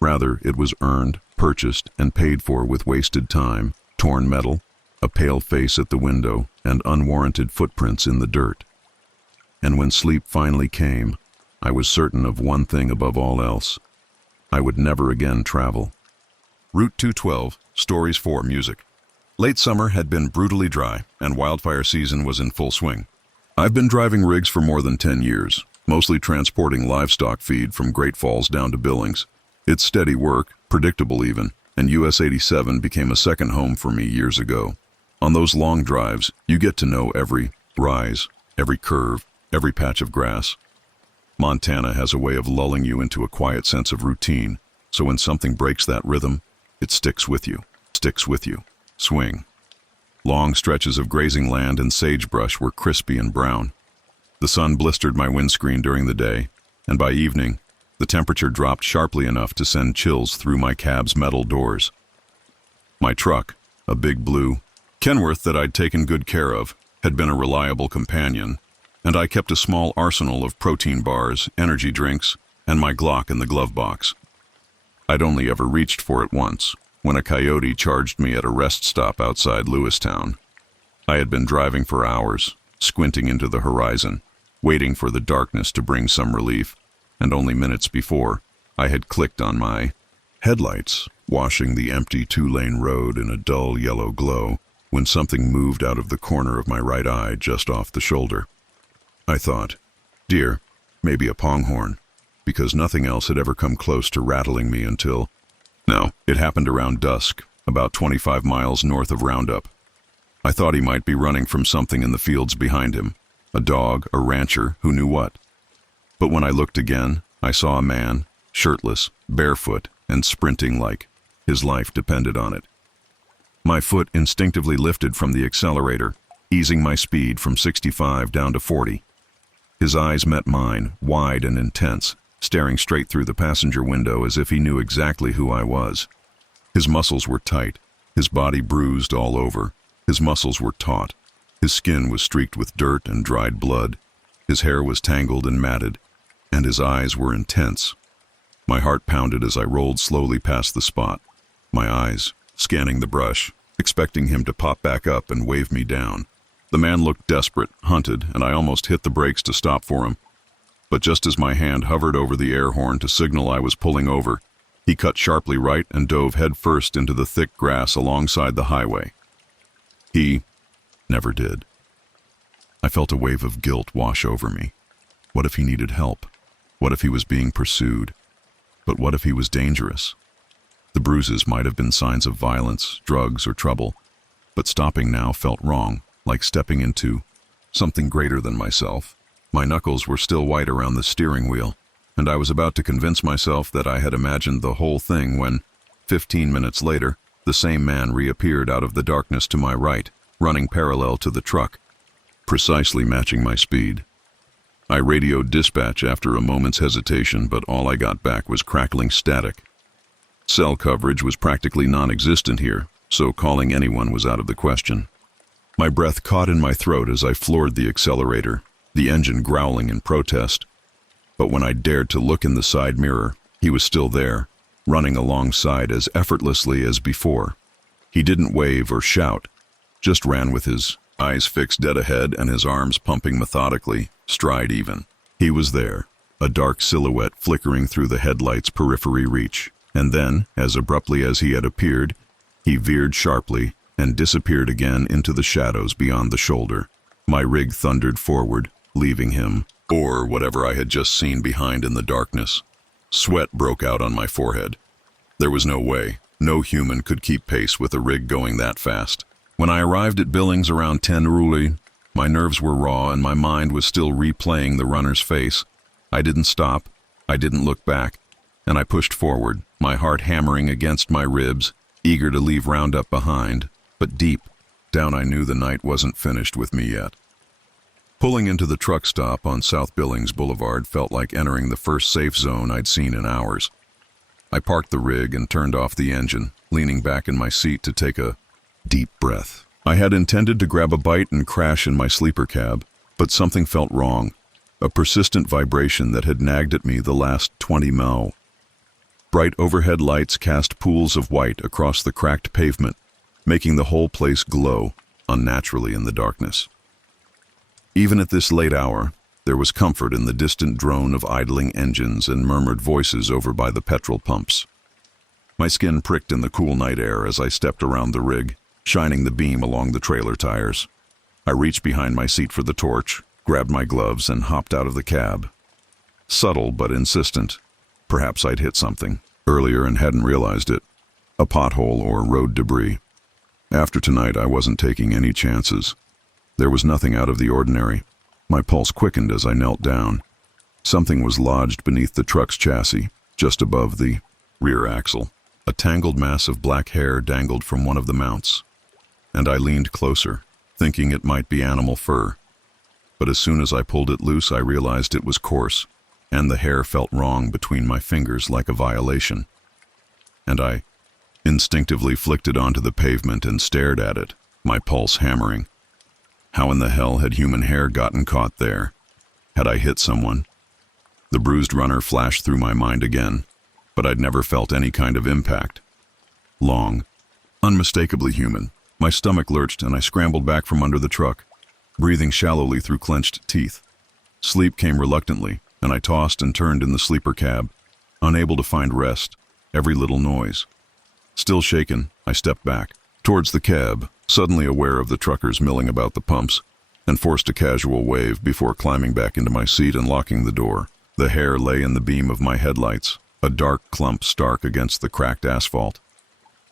Rather, it was earned, purchased, and paid for with wasted time, torn metal, a pale face at the window, and unwarranted footprints in the dirt. And when sleep finally came, I was certain of one thing above all else. I would never again travel. Route 212, Stories 4 Music. Late summer had been brutally dry, and wildfire season was in full swing. I've been driving rigs for more than 10 years, mostly transporting livestock feed from Great Falls down to Billings. It's steady work, predictable even, and US 87 became a second home for me years ago. On those long drives, you get to know every rise, every curve, every patch of grass. Montana has a way of lulling you into a quiet sense of routine, so when something breaks that rhythm, it sticks with you. Swing. Long stretches of grazing land and sagebrush were crispy and brown. The sun blistered my windscreen during the day, and by evening, the temperature dropped sharply enough to send chills through my cab's metal doors. My truck, a big blue Kenworth that I'd taken good care of, had been a reliable companion, and I kept a small arsenal of protein bars, energy drinks, and my Glock in the glove box. I'd only ever reached for it once, when a coyote charged me at a rest stop outside Lewistown. I had been driving for hours, squinting into the horizon, waiting for the darkness to bring some relief, and only minutes before, I had clicked on my headlights, washing the empty two-lane road in a dull yellow glow, when something moved out of the corner of my right eye just off the shoulder. I thought, deer, maybe a pronghorn, because nothing else had ever come close to rattling me until... No, it happened around dusk, about 25 miles north of Roundup. I thought he might be running from something in the fields behind him, a dog, a rancher, who knew what. But when I looked again, I saw a man, shirtless, barefoot, and sprinting like his life depended on it. My foot instinctively lifted from the accelerator, easing my speed from 65 down to 40. His eyes met mine, wide and intense, staring straight through the passenger window as if he knew exactly who I was. His muscles were tight, his body bruised all over, his muscles were taut, his skin was streaked with dirt and dried blood, his hair was tangled and matted, and his eyes were intense. My heart pounded as I rolled slowly past the spot, my eyes scanning the brush, expecting him to pop back up and wave me down. The man looked desperate, hunted, and I almost hit the brakes to stop for him. But just as my hand hovered over the air horn to signal I was pulling over, he cut sharply right and dove headfirst into the thick grass alongside the highway. He never did. I felt a wave of guilt wash over me. What if he needed help? What if he was being pursued? But what if he was dangerous? The bruises might have been signs of violence, drugs, or trouble, but stopping now felt wrong, like stepping into something greater than myself. My knuckles were still white around the steering wheel, and I was about to convince myself that I had imagined the whole thing when, 15 minutes later, the same man reappeared out of the darkness to my right, running parallel to the truck, precisely matching my speed. I radioed dispatch after a moment's hesitation, but all I got back was crackling static. Cell coverage was practically non-existent here, so calling anyone was out of the question. My breath caught in my throat as I floored the accelerator, the engine growling in protest. But when I dared to look in the side mirror, he was still there, running alongside as effortlessly as before. He didn't wave or shout, just ran with his eyes fixed dead ahead and his arms pumping methodically, stride even. He was there, a dark silhouette flickering through the headlight's periphery reach. And then, as abruptly as he had appeared, he veered sharply and disappeared again into the shadows beyond the shoulder. My rig thundered forward, leaving him, or whatever I had just seen behind in the darkness. Sweat broke out on my forehead. There was no way, no human could keep pace with a rig going that fast. When I arrived at Billings around 10 Ruli, my nerves were raw and my mind was still replaying the runner's face. I didn't stop, I didn't look back, and I pushed forward, my heart hammering against my ribs, eager to leave Roundup behind, but deep down I knew the night wasn't finished with me yet. Pulling into the truck stop on South Billings Boulevard felt like entering the first safe zone I'd seen in hours. I parked the rig and turned off the engine, leaning back in my seat to take a deep breath. I had intended to grab a bite and crash in my sleeper cab, but something felt wrong, a persistent vibration that had nagged at me the last 20 miles. Bright overhead lights cast pools of white across the cracked pavement, making the whole place glow unnaturally in the darkness. Even at this late hour, there was comfort in the distant drone of idling engines and murmured voices over by the petrol pumps. My skin pricked in the cool night air as I stepped around the rig, shining the beam along the trailer tires. I reached behind my seat for the torch, grabbed my gloves, and hopped out of the cab. Subtle but insistent. Perhaps I'd hit something earlier and hadn't realized it. A pothole or road debris. After tonight, I wasn't taking any chances. There was nothing out of the ordinary. My pulse quickened as I knelt down. Something was lodged beneath the truck's chassis, just above the rear axle. A tangled mass of black hair dangled from one of the mounts, and I leaned closer, thinking it might be animal fur. But as soon as I pulled it loose, I realized it was coarse, and the hair felt wrong between my fingers like a violation. And I instinctively flicked it onto the pavement and stared at it, my pulse hammering. How in the hell had human hair gotten caught there? Had I hit someone? The bruised runner flashed through my mind again, but I'd never felt any kind of impact. Long, unmistakably human. My stomach lurched and I scrambled back from under the truck, breathing shallowly through clenched teeth. Sleep came reluctantly, and I tossed and turned in the sleeper cab, unable to find rest, every little noise. Still shaken, I stepped back, towards the cab, suddenly aware of the truckers milling about the pumps, and forced a casual wave before climbing back into my seat and locking the door. The hair lay in the beam of my headlights, a dark clump stark against the cracked asphalt.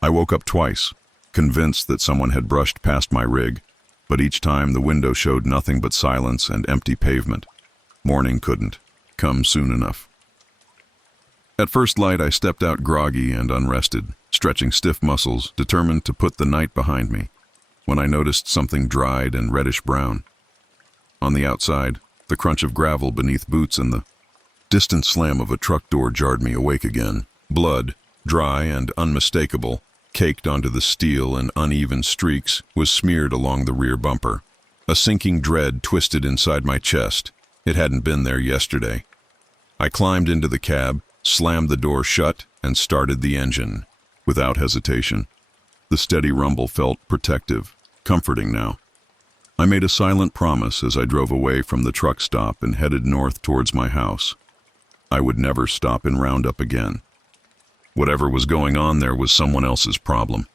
I woke up twice, convinced that someone had brushed past my rig, but each time the window showed nothing but silence and empty pavement. Morning couldn't come soon enough. At first light, I stepped out groggy and unrested, stretching stiff muscles, determined to put the night behind me, when I noticed something dried and reddish-brown. On the outside, the crunch of gravel beneath boots and the distant slam of a truck door jarred me awake again. Blood, dry and unmistakable, caked onto the steel in uneven streaks, was smeared along the rear bumper. A sinking dread twisted inside my chest. It hadn't been there yesterday. I climbed into the cab, slammed the door shut, and started the engine. Without hesitation. The steady rumble felt protective, comforting now. I made a silent promise as I drove away from the truck stop and headed north towards my house. I would never stop in Roundup again. Whatever was going on there was someone else's problem.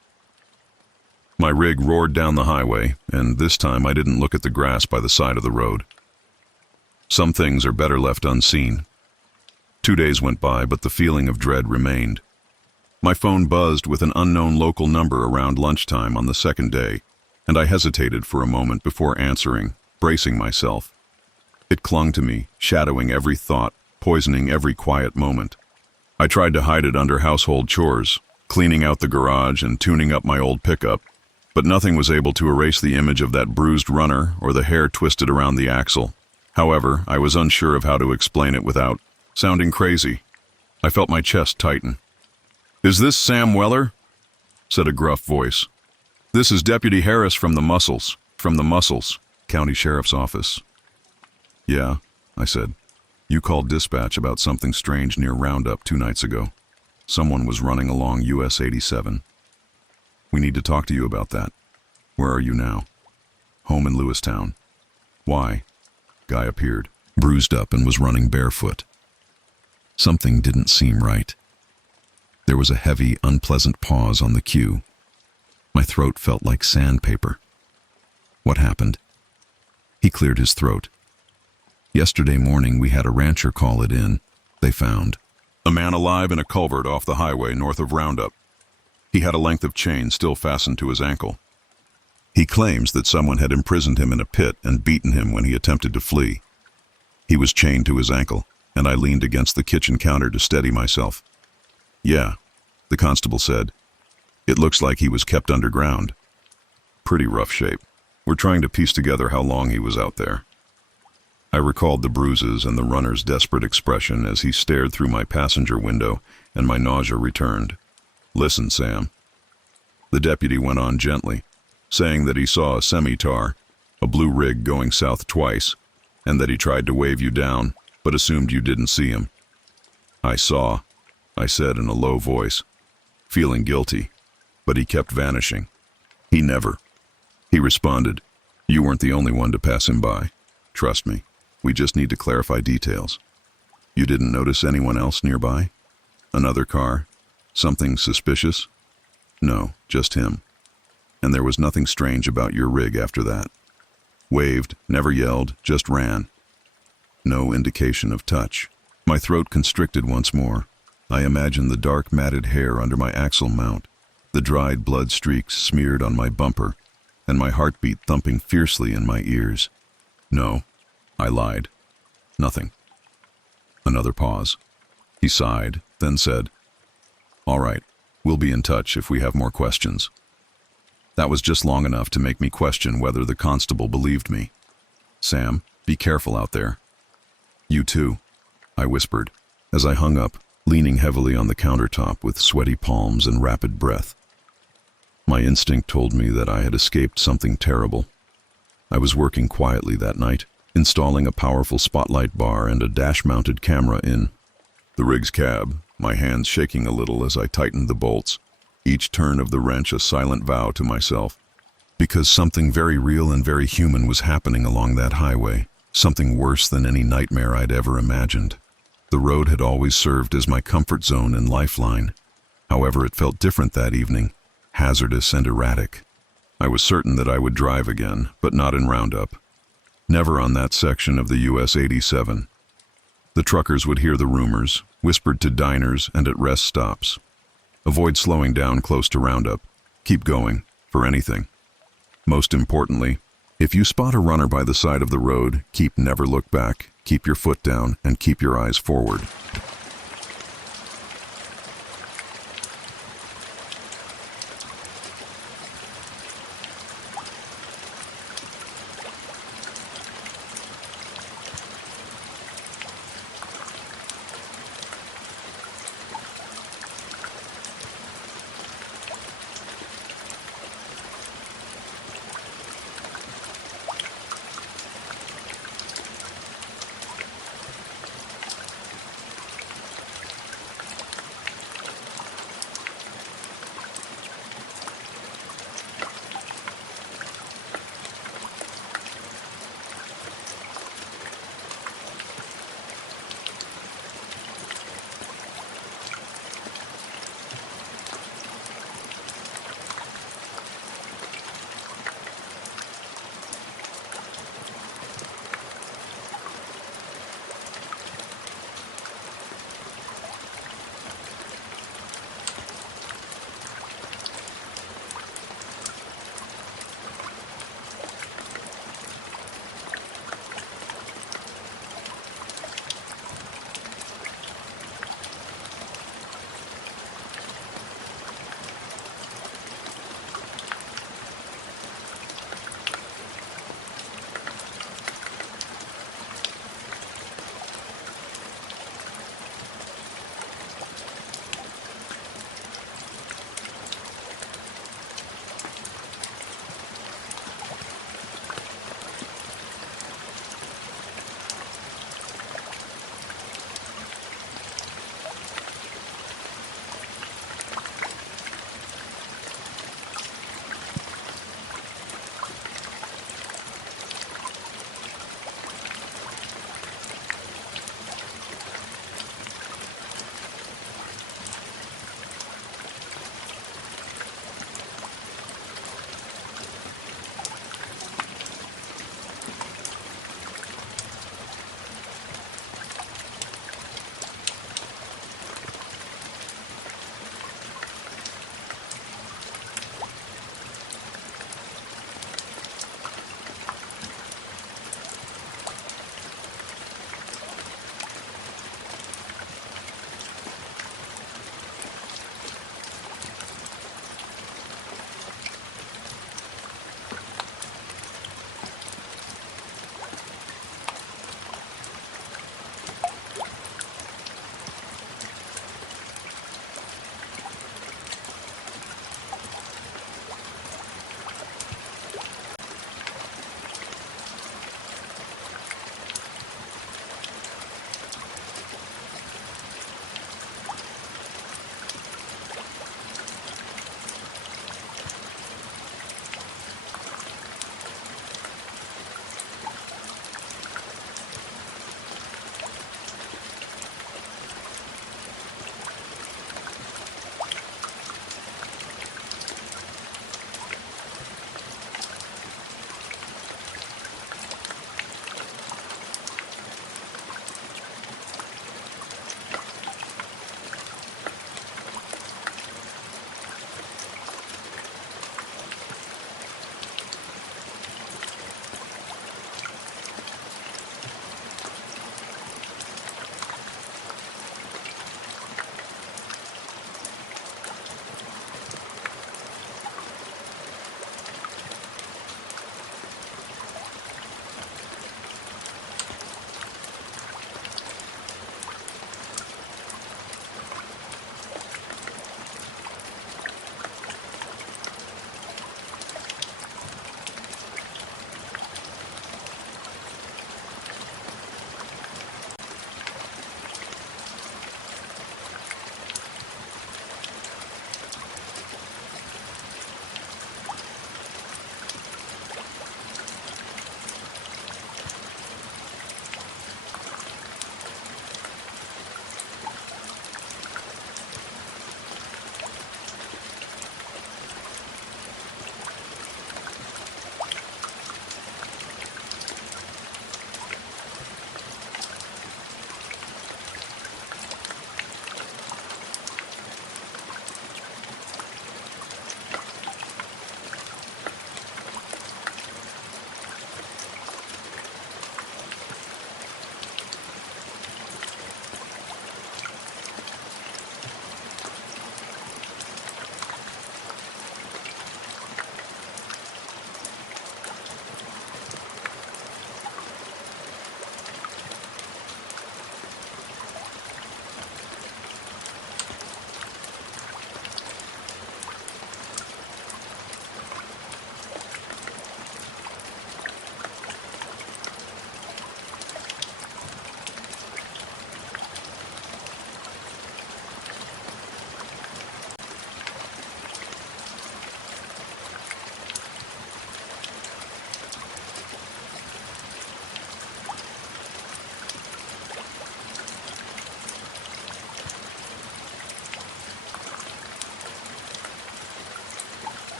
My rig roared down the highway, and this time I didn't look at the grass by the side of the road. Some things are better left unseen. 2 days went by, but the feeling of dread remained. My phone buzzed with an unknown local number around lunchtime on the second day, and I hesitated for a moment before answering, bracing myself. It clung to me, shadowing every thought, poisoning every quiet moment. I tried to hide it under household chores, cleaning out the garage and tuning up my old pickup, but nothing was able to erase the image of that bruised runner or the hair twisted around the axle. However, I was unsure of how to explain it without sounding crazy. I felt my chest tighten. "Is this Sam Weller?" said a gruff voice. "This is Deputy Harris from the Muscles County Sheriff's Office." "Yeah," I said. "You called dispatch about something strange near Roundup 2 nights ago. Someone was running along US 87. We need to talk to you about that. Where are you now?" "Home in Lewistown." "Why?" Guy appeared, bruised up, and was running barefoot. Something didn't seem right. There was a heavy, unpleasant pause on the cue. My throat felt like sandpaper. "What happened?" He cleared his throat. "Yesterday morning we had a rancher call it in. They found a man alive in a culvert off the highway north of Roundup. He had a length of chain still fastened to his ankle. He claims that someone had imprisoned him in a pit and beaten him when he attempted to flee. He was chained to his ankle, and I leaned against the kitchen counter to steady myself. "Yeah," the constable said. "It looks like he was kept underground. Pretty rough shape. We're trying to piece together how long he was out there." I recalled the bruises and the runner's desperate expression as he stared through my passenger window, and my nausea returned. "Listen, Sam." The deputy went on gently, saying that he saw a semi-tar, a blue rig going south twice, and that he tried to wave you down, but assumed you didn't see him. "I saw," I said in a low voice, feeling guilty, but he kept vanishing. "He never." He responded, "You weren't the only one to pass him by. Trust me, we just need to clarify details. You didn't notice anyone else nearby? Another car? Something suspicious?" "No, just him. And there was nothing strange about your rig after that. Waved, never yelled, just ran. No indication of touch." My throat constricted once more. I imagined the dark matted hair under my axle mount, the dried blood streaks smeared on my bumper, and my heartbeat thumping fiercely in my ears. "No," I lied. "Nothing." Another pause. He sighed, then said, "All right, we'll be in touch if we have more questions." That was just long enough to make me question whether the constable believed me. "Sam, be careful out there." "You too," I whispered, as I hung up, leaning heavily on the countertop with sweaty palms and rapid breath. My instinct told me that I had escaped something terrible. I was working quietly that night, installing a powerful spotlight bar and a dash-mounted camera in the rig's cab, my hands shaking a little as I tightened the bolts, each turn of the wrench a silent vow to myself. Because something very real and very human was happening along that highway, something worse than any nightmare I'd ever imagined. The road had always served as my comfort zone and lifeline. However, it felt different that evening, hazardous and erratic. I was certain that I would drive again, but not in Roundup. Never on that section of the US 87. The truckers would hear the rumors, whispered to diners and at rest stops. Avoid slowing down close to Roundup. Keep going, for anything. Most importantly, if you spot a runner by the side of the road, never look back, keep your foot down, and keep your eyes forward.